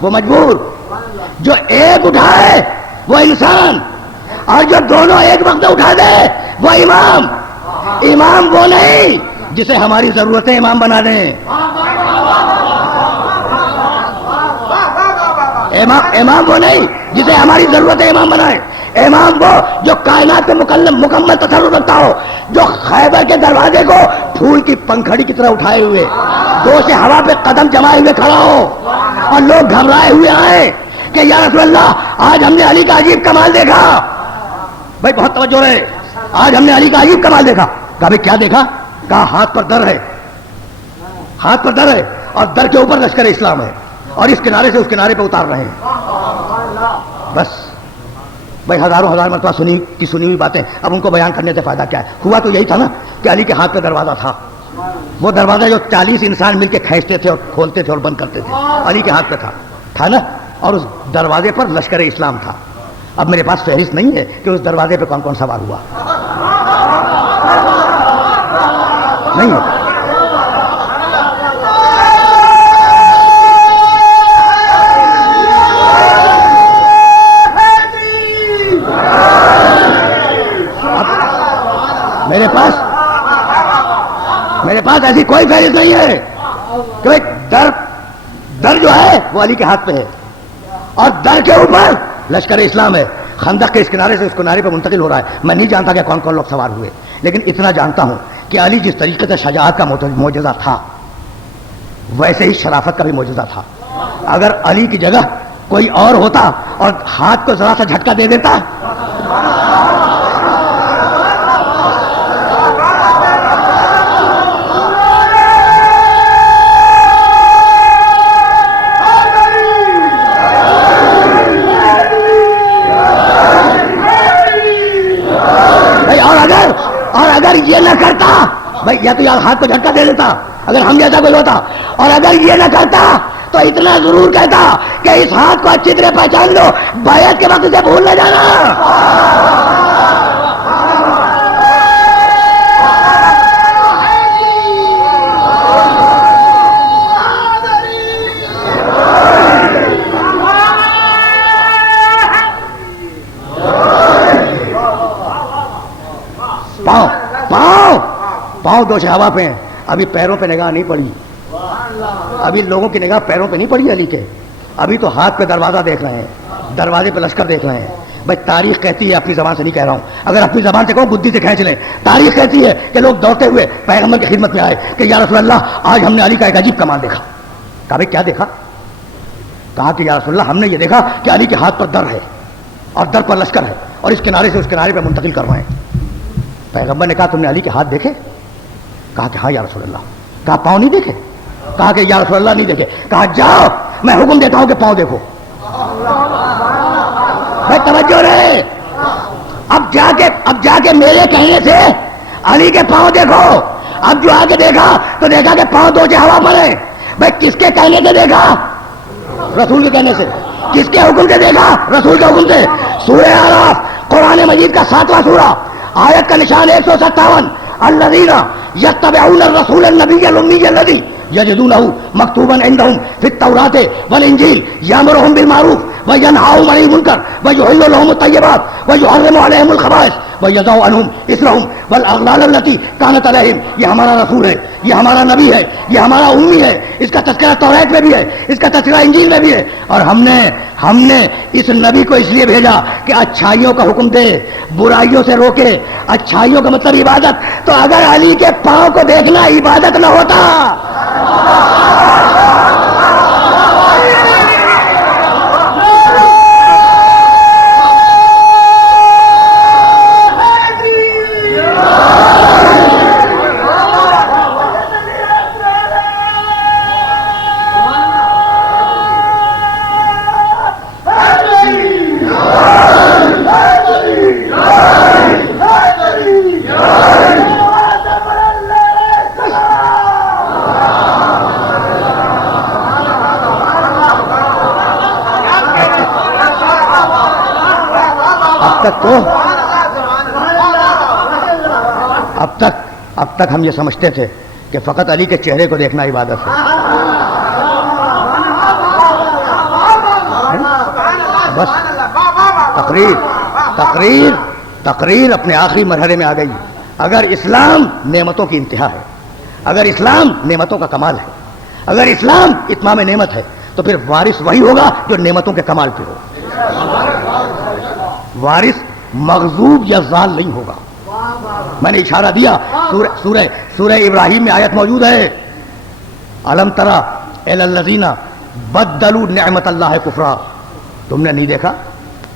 وہ مجبور، جو ایک اٹھائے وہ انسان، اور جو دونوں ایک وقت اٹھا دے وہ امام. امام وہ نہیں جسے ہماری ضرورتیں امام بنا دیں. امام وہ نہیں جسے ہماری ضرورتیں امام بنائیں. امام وہ جو کائنات پہ مکمل تصرف رکھتا ہو، جو خیبر کے دروازے کو پھول کی پنکھڑی کی طرح اٹھائے ہوئے دو سے ہوا پہ قدم جمائے ہوئے کھڑا ہو، اور لوگ گھبرائے ہوئے آئے کہ یا رسول اللہ آج ہم نے علی کا عجیب کمال دیکھا. بھائی بہت توجہ رہے. آج ہم نے علی کا عجیب کمال دیکھا. کہا بھائی کیا دیکھا؟ کہا ہاتھ پر در ہے، ہاتھ پر در ہے، اور در کے اوپر لشکر اسلام ہے، اور اس کنارے سے اس کنارے پہ اتار رہے ہیں. بس بھائی ہزار مرتبہ سنی ہوئی باتیں، اب ان کو بیان کرنے سے فائدہ کیا ہے؟ ہوا تو یہی تھا نا کہ علی کے ہاتھ پہ دروازہ تھا. وہ دروازہ جو 40 انسان مل کے کھینچتے تھے اور کھولتے تھے اور بند کرتے تھے، علی کے ہاتھ پہ تھا نا. اور اس دروازے پر لشکر اسلام تھا. اب میرے پاس فہرست نہیں ہے کہ اس دروازے پہ کون کون سوار ہوا، نہیں ہے. میرے پاس ایسی کوئی فہرست نہیں ہے کہ در جو ہے وہ علی کے ہاتھ پہ ہے، اور در کے اوپر لشکر اسلام ہے. خندق کے اس کنارے سے اس کنارے پہ منتقل ہو رہا ہے. میں نہیں جانتا کہ کون کون لوگ سوار ہوئے، لیکن اتنا جانتا ہوں کہ علی جس طریقے سے شجاعت کا معجزہ تھا، ویسے ہی شرافت کا بھی معجزہ تھا. اگر علی کی جگہ کوئی اور ہوتا اور ہاتھ کو ذرا سا جھٹکا دے دیتا, اور اگر یہ نہ کرتا بھائی, یا تو یار ہاتھ کو جھٹکا دے دیتا اگر ہم جیسا کوئی ہوتا, اور اگر یہ نہ کرتا تو اتنا ضرور کہتا کہ اس ہاتھ کو اچھی طرح پہچان لو, بیعت کے وقت اسے بھول نہ جانا. پاؤں دو ہوا پہ ہیں, ابھی پیروں پہ نگاہ نہیں پڑی, ابھی لوگوں کی نگاہ پیروں پہ نہیں پڑی علی کے, ابھی تو ہاتھ پہ دروازہ دیکھ رہے ہیں, دروازے پہ لشکر دیکھ رہے ہیں. بھائی تاریخ کہتی ہے, اپنی زبان سے نہیں کہہ رہا ہوں, اگر اپنی زبان سے کہوں بدھی سے کھینچ لیں, تاریخ کہتی ہے کہ لوگ دوڑتے ہوئے پیغمبر کی خدمت میں آئے کہ یا رسول اللہ آج ہم نے علی کا ایک عجیب کمال دیکھا. کہا بھائی کیا دیکھا؟ کہا کہ یا رسول اللہ ہم نے یہ دیکھا کہ علی کے ہاتھ پر در ہے اور در پر لشکر ہے اور اس کنارے سے اس کنارے پہ منتقل کر رہے ہیں. پیغمبر نے کہا تم نے علی کے ہاتھ دیکھے؟ کہا کہ ہاں یا رسول اللہ. کہا پاؤں نہیں دیکھے؟ کہا کہ یا رسول اللہ نہیں دیکھے. کہا جاؤ میں حکم دیتا ہوں کہ پاؤں دیکھو. بھائی توجہ رہے, اب جا کے میرے کہنے سے علی کے پاؤں دیکھو. اب جو آ کے دیکھا تو دیکھا کہ پاؤں دو ہوا پر ہے. بھائی کس کے کہنے سے دیکھا؟ رسول کے کہنے سے. کس کے حکم سے دیکھا؟ رسول کے حکم سے. سورہ اعراف قرآن مجید کا 7واں سورہ, آیت کا نشان 157, الذین یتبعون الرسول النبی الامی الذی یجدونہ مکتوبا عندہم فی التوراۃ والانجیل یامرہم بالمعروف وینہاہم عن المنکر ویحل لہم الطیبات ویحرم علیہم الخبائث ویضع عنہم اصرہم والاغلال التی کانت علیہم. یہ ہمارا رسول ہے, یہ ہمارا نبی ہے, یہ ہمارا امی ہے. اس کا تذکرہ توریت میں بھی ہے, اس کا تذکرہ انجیل میں بھی ہے. اور ہم نے اس نبی کو اس لیے بھیجا کہ اچھائیوں کا حکم دے, برائیوں سے روکے. اچھائیوں کا مطلب عبادت. تو اگر علی کے پاؤں کو دیکھنا عبادت نہ ہوتا, اب تک ہم یہ سمجھتے تھے کہ فقط علی کے چہرے کو دیکھنا عبادت ہے. بس تقریر اپنے آخری مرحلے میں آ گئی. اگر اسلام نعمتوں کی انتہا ہے, اگر اسلام نعمتوں کا کمال ہے, اگر اسلام اتمام نعمت ہے, تو پھر وارث وہی ہوگا جو نعمتوں کے کمال پہ ہو. وارث مغضوب یا ضال نہیں ہوگا. میں نے اشارہ دیا, سورہ ابراہیم میں آیت موجود ہے, الم تری الی الذین بدلوا نعمت اللہ کفرا. تم نے نہیں دیکھا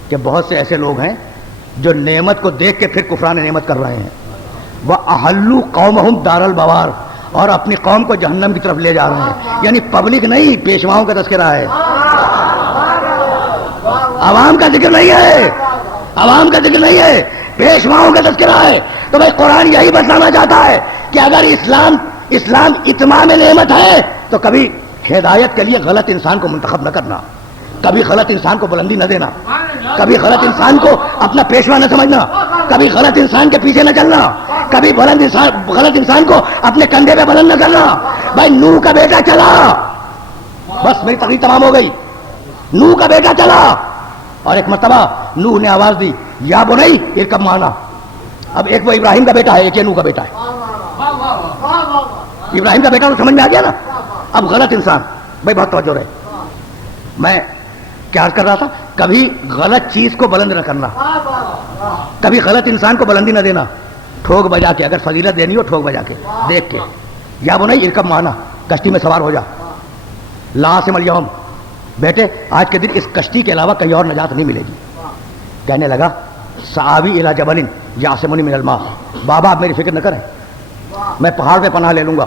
کہ بہت سے ایسے لوگ ہیں جو نعمت کو دیکھ کے پھر کفران نعمت کر رہے ہیں. وَأَحَلُّوا قَوْمَهُمْ دَارَ الْبَوَارِ, اور اپنی قوم کو جہنم کی طرف لے جا رہے ہیں. یعنی پبلک نہیں, پیشواؤں کا تذکرہ ہے, عوام کا ذکر نہیں ہے, عوام کا ذکر نہیں ہے, پیشواؤں کا تذکرہ ہے. تو بھائی قرآن یہی بتانا چاہتا ہے کہ اگر اسلام اتمام نعمت ہے تو کبھی ہدایت کے لیے غلط انسان کو منتخب نہ کرنا, کبھی غلط انسان کو بلندی نہ دینا, کبھی غلط انسان کو اپنا پیشوا نہ سمجھنا, کبھی غلط انسان کے پیچھے نہ چلنا, کبھی غلط انسان کو اپنے کندھے پہ بلند نہ کرنا. بھائی نوح کا بیٹا چلا, بس میری تقریر تمام ہو گئی. نوح کا بیٹا چلا اور ایک مرتبہ نوح نے آواز دی یا بنی ارکب معنا. اب ایک وہ ابراہیم کا بیٹا ہے, ایک یہ نوح کا بیٹا ہے. ابراہیم کا بیٹا تو سمجھ میں آ گیا نا. اب غلط انسان, بھائی بہت توجہ رہے, میں کیا کر رہا تھا, کبھی غلط چیز کو بلند نہ کرنا, کبھی غلط انسان کو بلندی نہ دینا, ٹھوک بجا کے, اگر فضیلت دینی ہو ٹھوک بجا کے, دیکھ کے, یا بنی ارکب معنا, کشتی میں سوار ہو جا. لا عاصم الیوم، بیٹے آج کے دن اس کشتی کے علاوہ کہیں اور نجات نہیں ملے گی. کہنے لگا سآوی الی جبل یعصمنی من الماء، بابا آپ میری فکر نہ کریں، میں پہاڑ پہ پناہ لے لوں گا،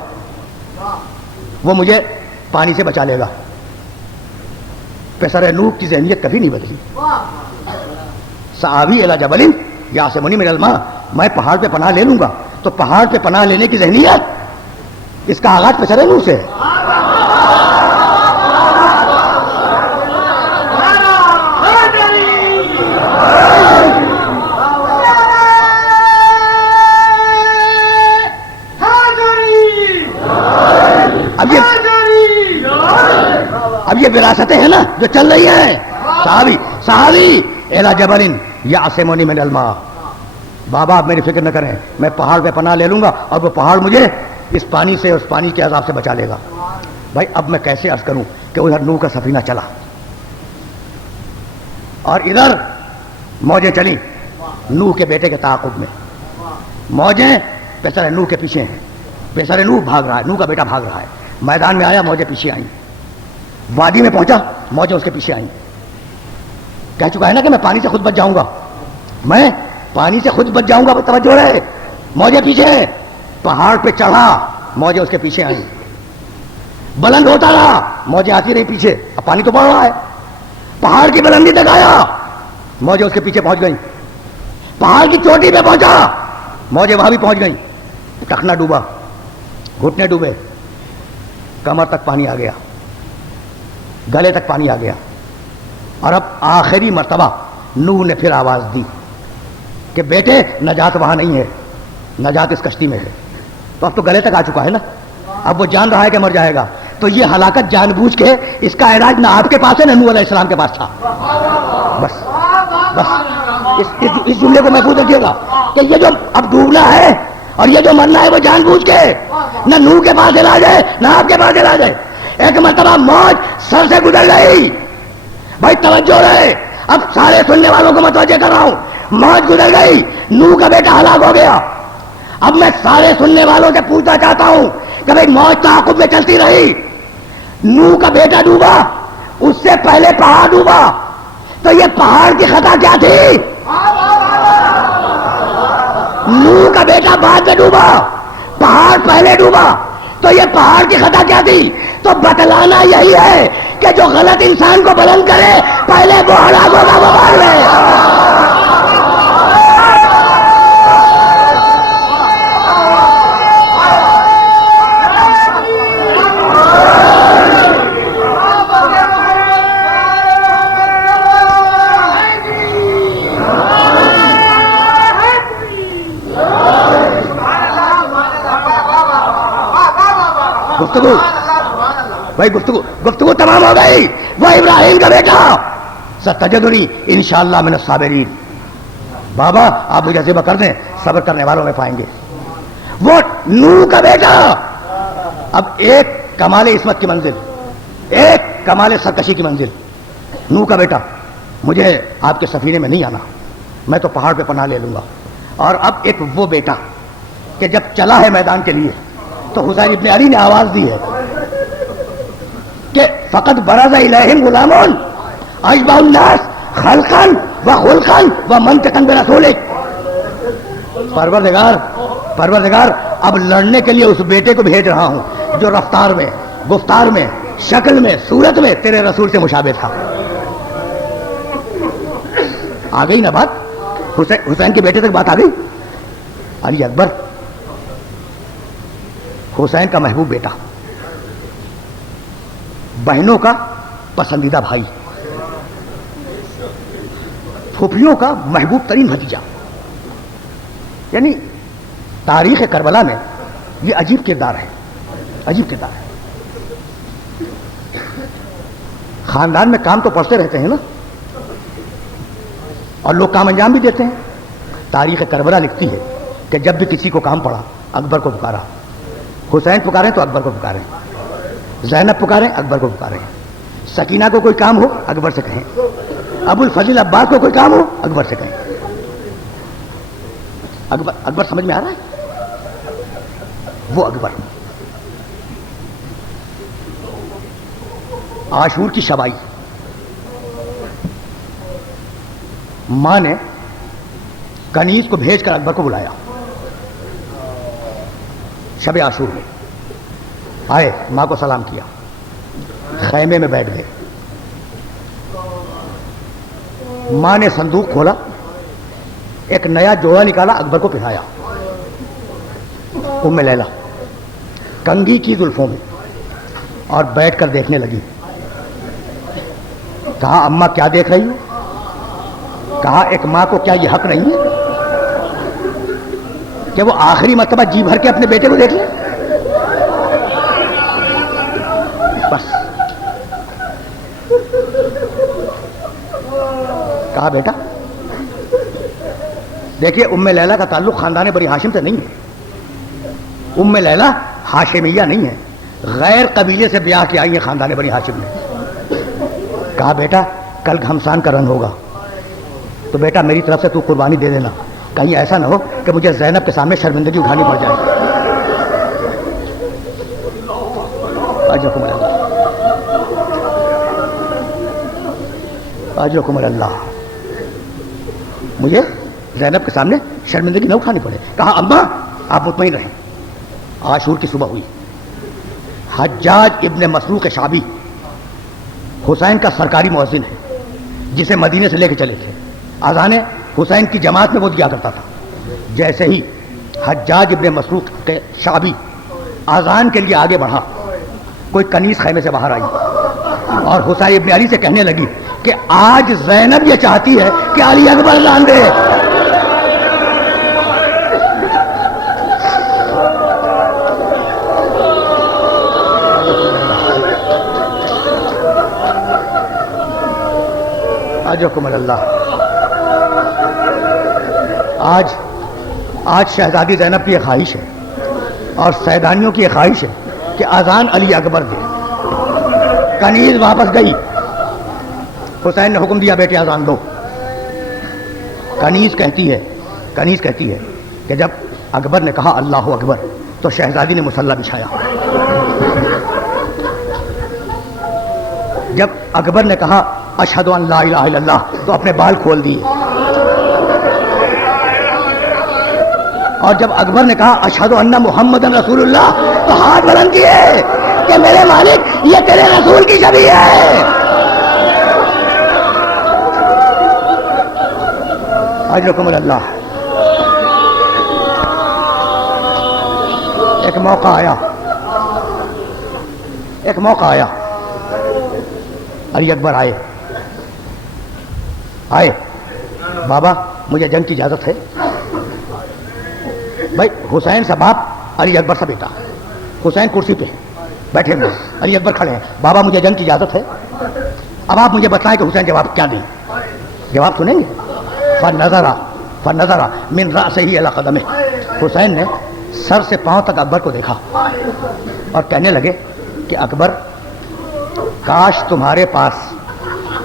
وہ مجھے پانی سے بچا لے گا. پسر نوح کی ذہنیت کبھی نہیں بدلی. سآوی الی جبل یعصمنی من الماء، میں پہاڑ پہ پناہ لے لوں گا. تو پہاڑ پہ پناہ لینے کی ذہنیت اس کا آغاز پسر نوح سے ہے. اب یہ وراثتیں ہیں نا جو چل رہی ہیں. صحابی الی جبل یعصمنی من الماء، بابا آپ میری فکر نہ کریں، میں پہاڑ پہ پناہ لے لوں گا اور وہ پہاڑ مجھے اس پانی سے، اس پانی کے عذاب سے بچا لے گا. بھائی اب میں کیسے عرض کروں کہ ادھر نوح کا سفینہ چلا اور ادھر موجیں چلیں نوح کے بیٹے کے تعاقب میں. موجیں پسر نوح کے پیچھے ہیں، پسر نوح بھاگ رہا ہے، نوح کا بیٹا بھاگ رہا ہے. میدان میں آیا، موجیں پیچھے آئیں. وادی میں پہنچا، موجیں اس کے پیچھے آئیں. کہہ چکا ہے نا کہ میں پانی سے خود بچ جاؤں گا، میں پانی سے خود بچ جاؤں گا. توجہ رہے، موجیں پیچھے ہیں. پہاڑ پہ چڑھا، موجیں اس کے پیچھے آئیں. بلند ہوتا رہا، موجیں آتی رہی پیچھے. اب پانی تو بڑھ رہا ہے. پہاڑ کی بلندی تک آیا، موجیں اس کے پیچھے پہنچ گئیں. پہاڑ کی چوٹی پہ پہنچا، موجیں وہاں بھی پہنچ گئیں. ٹخنا ڈوبا، گھٹنے ڈوبے، کمر تک پانی آ گیا، گلے تک پانی آ گیا. اور اب آخری مرتبہ نوح نے پھر آواز دی کہ بیٹے نجات وہاں نہیں ہے، نجات اس کشتی میں ہے. تو اب تو گلے تک آ چکا ہے نا، اب وہ جان رہا ہے کہ مر جائے گا. تو یہ ہلاکت جان بوجھ کے اس کا علاج نہ آپ کے پاس ہے نہ نوح علیہ السلام کے پاس تھا. بس بس اس جملے کو محفوظ رکھیے گا کہ یہ جو اب ڈوبنا ہے اور یہ جو مرنا ہے وہ جان بوجھ کے، نہ نوح کے پاس علاج ہے نہ آپ کے پاس علاج ہے. ایک مرتبہ موج سر سے گزر گئی. بھائی توجہ رہے، اب سارے سننے والوں کو متوجہ کر رہا ہوں. موج گزر گئی، نوح کا بیٹا ہلاک ہو گیا. اب میں سارے سننے والوں سے پوچھنا چاہتا ہوں کہ بھائی موج تعاقب میں چلتی رہی، نوح کا بیٹا ڈوبا، اس سے پہلے پہاڑ ڈوبا، تو یہ پہاڑ کی خطا کیا تھی؟ نوح کا بیٹا بعد میں ڈوبا، پہاڑ پہلے ڈوبا، تو یہ پہاڑ کی خطا کیا تھی؟ تو بتلانا یہی ہے کہ جو غلط انسان کو بلند کرے پہلے وہ ہلاک ہوگا، وہ مار لے. بھائی گفتگو تمام ہو گئی. وہ ابراہیم کا بیٹا ستجدنی انشاءاللہ من الصابرین، بابا آپ مجھے ذبح کر دیں، صبر کرنے والوں میں پائیں گے. وہ نوح کا بیٹا اب ایک کمال عصمت کی منزل، ایک کمال سرکشی کی منزل. نوح کا بیٹا مجھے آپ کے سفینے میں نہیں آنا، میں تو پہاڑ پہ پناہ لے لوں گا. اور اب ایک وہ بیٹا کہ جب چلا ہے میدان کے لیے تو حسین ابن علی نے آواز دی ہے کہ فقط برز الیہم غلام اشبہ الناس خلقا و خلقا و منطقا برسولک. پروردگار اب لڑنے کے لیے اس بیٹے کو بھیج رہا ہوں جو رفتار میں، گفتار میں، شکل میں، صورت میں تیرے رسول سے مشابہ تھا. آ گئی نا بات؟ حسین کے بیٹے تک بات آ گئی. علی اکبر حسین کا محبوب بیٹا، بہنوں کا پسندیدہ بھائی، پھوپھیوں کا محبوب ترین بھتیجا. یعنی تاریخ کربلا میں یہ عجیب کردار ہے، عجیب کردار ہے. خاندان میں کام تو پڑھتے رہتے ہیں نا، اور لوگ کام انجام بھی دیتے ہیں. تاریخ کربلا لکھتی ہے کہ جب بھی کسی کو کام پڑا اکبر کو پکارا. حسین پکاریں تو اکبر کو پکاریں، زینب پکاریں اکبر کو پکاریں، سکینہ کو کوئی کام ہو اکبر سے کہیں، ابو الفضل عباس کو کوئی کام ہو اکبر سے کہیں. اکبر سمجھ میں آ رہا ہے؟ وہ اکبر عاشور کی شب آئی، ماں نے کنیز کو بھیج کر اکبر کو بلایا، شب عاشور میں آئے، ماں کو سلام کیا، خیمے میں بیٹھ گئے، ماں نے صندوق کھولا، ایک نیا جوڑا نکالا، اکبر کو پہنایا، ام لیلا کنگھی کی زلفوں میں، اور بیٹھ کر دیکھنے لگی۔ کہا اماں کیا دیکھ رہی ہو؟ کہا ایک ماں کو کیا یہ حق نہیں ہے کہ وہ آخری مرتبہ جی بھر کے اپنے بیٹے کو دیکھ لے؟ بس کہا بیٹا دیکھیے، ام لیلا کا تعلق خاندان بنی ہاشم سے نہیں ہے، ام لیلا ہاشمیہ نہیں ہے، غیر قبیلے سے بیاہ کے آئی ہیں خاندان بنی ہاشم میں۔ کہا بیٹا کل گھمسان کا رن ہوگا تو بیٹا میری طرف سے تو قربانی دے دینا، کہیں ایسا نہ ہو کہ مجھے زینب کے سامنے شرمندگی اٹھانی پڑ جائے۔ اجرکم اللہ، اجرکم اللہ، مجھے زینب کے سامنے شرمندگی نہ اٹھانی پڑے۔ کہا اماں آپ مطمئن رہیں۔ عاشور کی صبح ہوئی، حجاج ابن مسروق شعبی حسین کا سرکاری مؤذن ہے، جسے مدینے سے لے کے چلے تھے، اذانیں حسین کی جماعت میں وہ دیا کرتا تھا۔ جیسے ہی حجاج ابن مسروق کے شعبی اذان کے لیے آگے بڑھا، کوئی کنیز خیمے سے باہر آئی اور حسین ابن علی سے کہنے لگی کہ آج زینب یہ چاہتی ہے کہ علی اکبر اذان دے۔ اجرکم اللہ، آج شہزادی زینب کی یہ خواہش ہے اور سیدانیوں کی یہ خواہش ہے کہ اذان علی اکبر دے۔ کنیز واپس گئی، حسین نے حکم دیا بیٹے اذان دو۔ کنیز کہتی ہے کہ جب اکبر نے کہا اللہ اکبر تو شہزادی نے مصلی بچھایا۔ جب اکبر نے کہا اشہد ان لا الہ الا اللہ تو اپنے بال کھول دیے، اور جب اکبر نے کہا اشہد ان محمد رسول اللہ تو ہاتھ بلند کیے کہ میرے مالک یہ تیرے رسول کی شبیہ ہے۔ اجرکم اللہ۔ ایک موقع آیا، علی اکبر آئے، بابا مجھے جنگ کی اجازت ہے۔ بھائی حسین سے باپ، علی اکبر سے بیٹا، حسین کرسی پہ بیٹھے ہوئے، علی اکبر کھڑے ہیں، بابا مجھے جنگ کی اجازت ہے۔ اب آپ مجھے بتائیں کہ حسین جواب کیا دیں؟ جواب سنیں گے؟ فنظر من رأسہ الی قدمہ، حسین نے سر سے پاؤں تک اکبر کو دیکھا اور کہنے لگے کہ اکبر کاش تمہارے پاس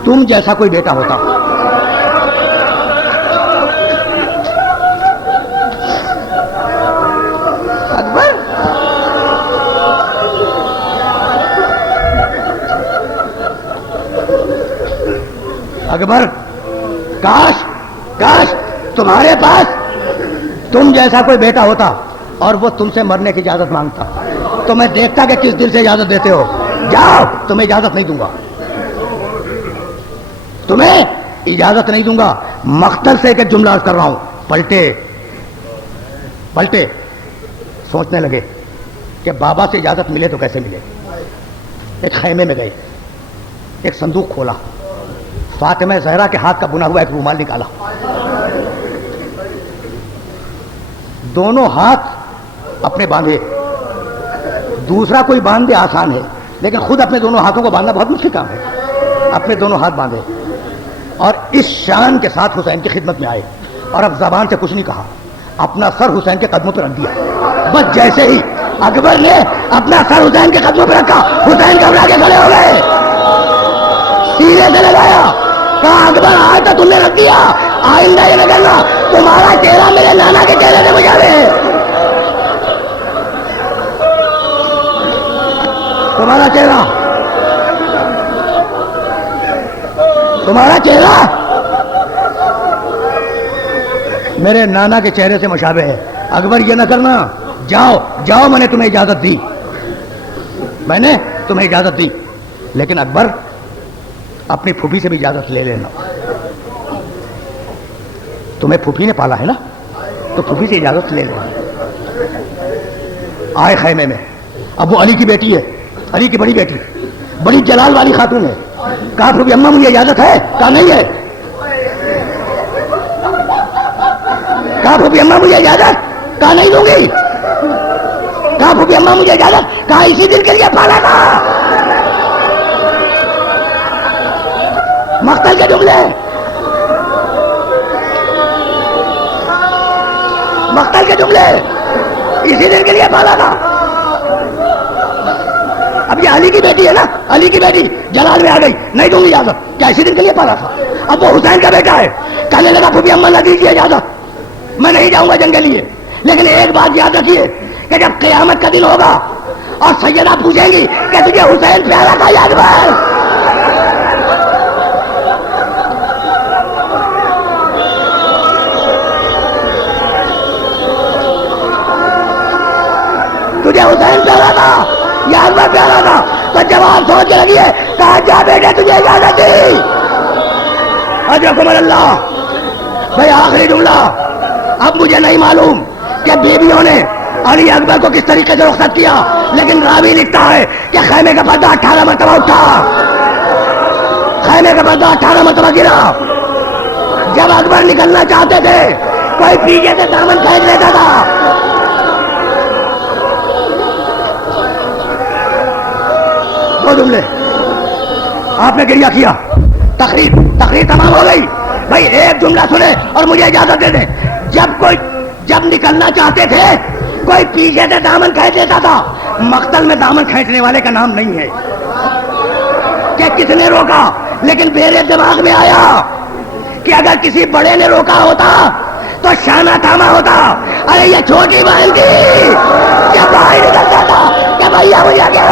تم جیسا کوئی بیٹا ہوتا۔ اکبر کاش تمہارے پاس تم جیسا کوئی بیٹا ہوتا اور وہ تم سے مرنے کی اجازت مانگتا تو میں دیکھتا کہ کس دل سے اجازت دیتے ہو۔ جاؤ، تمہیں اجازت نہیں دوں گا، تمہیں اجازت نہیں دوں گا۔ مقتل سے ایک جملہ عرض کر رہا ہوں۔ پلٹے سوچنے لگے کہ بابا سے اجازت ملے تو کیسے ملے۔ ایک خیمے میں گئے، ایک صندوق کھولا، فاطمہ زہرا کے ہاتھ کا بنا ہوا ایک رومال نکالا، دونوں ہاتھ اپنے باندھے۔ دوسرا کوئی باندھ دے آسان ہے، لیکن خود اپنے دونوں ہاتھوں کو باندھنا بہت مشکل کام ہے۔ اپنے دونوں ہاتھ باندھے اور اس شان کے ساتھ حسین کی خدمت میں آئے، اور اب زبان سے کچھ نہیں کہا، اپنا سر حسین کے قدموں پہ رکھ دیا۔ بس جیسے ہی اکبر نے اپنا سر حسین کے قدموں پہ رکھا، حسین گھبرا کے کھڑے ہو گئے، سینے سے لگایا، کہا اکبر آج تو تم نے رکھ دیا، آئندہ یہ نہ کرنا تمہارا چہرہ میرے نانا کے چہرے سے بجا دے، تمہارا چہرہ تمہارا چہرہ میرے نانا کے چہرے سے مشابہ ہے. اکبر یہ نہ کرنا. جاؤ جاؤ, میں نے تمہیں اجازت دی, میں نے تمہیں اجازت دی, لیکن اکبر اپنی پھوپھی سے بھی اجازت لے لینا. تمہیں پھوپھی نے پالا ہے نا, تو پھوپھی سے اجازت لے لینا. آئے خیمے میں. اب وہ علی کی بیٹی ہے, علی کی بڑی بیٹی, بڑی جلال والی خاتون ہے. کہا پھوپھی اماں مجھے اجازت ہے؟ کہا نہیں ہے. کہا پھوپھی اماں مجھے اجازت؟ کہا نہیں دوں گی. کہا پھوپھی اماں مجھے اجازت؟ کہا اسی دن کے لیے پالا تھا. مقتل کے جملے, مقتل کے جملے, اسی دن کے لیے پالا تھا. اب یہ علی کی بیٹی ہے نا, علی کی بیٹی جلال میں آ گئی, نہیں دوں گی اجازت. کیا اسی دن کے لیے پالا تھا؟ اب وہ حسین کا بیٹا ہے, کہنے لگا پھوپھی اماں نہ دیجیے اجازت, میں نہیں جاؤں گا جنگ کے لیے. لیکن ایک بات یاد رکھیے کہ جب قیامت کا دن ہوگا اور سیدہ پوچھیں گی کہ تجھے حسین پیارا تھا یا اکبر, تجھے حسین پیارا تھا یا اکبر پیارا تھا, تو جواب سوچ کے لگی ہے. کہا جا بیٹے تجھے اجازت دی. اجرکم اللہ. بھائی آخری جملہ, اب مجھے نہیں معلوم کہ بیویوں نے علی اکبر کو کس طریقے سے رخصت کیا, لیکن راوی لکھتا ہے کہ خیمے کا پردہ 18 مرتبہ اٹھا, خیمے کا پردہ 18 مرتبہ گرا. جب اکبر نکلنا چاہتے تھے کوئی پیچھے سے دامن کھینچ لیتا تھا. دو جملے آپ نے گریہ کیا, تقریر تمام ہو گئی. بھائی ایک جملہ سنے اور مجھے اجازت دے دیں. جب نکلنا چاہتے تھے کوئی پیچھے سے دامن کھینچ لیتا تھا. مقتل میں دامن کھینچنے والے کا نام نہیں ہے کہ کس نے روکا, لیکن میرے دماغ میں آیا کہ اگر کسی بڑے نے روکا ہوتا تو شانہ تھاما ہوتا. ارے یہ چھوٹی بہن کی کیا باہر نکلتا تھا کہ بھیا مجھے کیا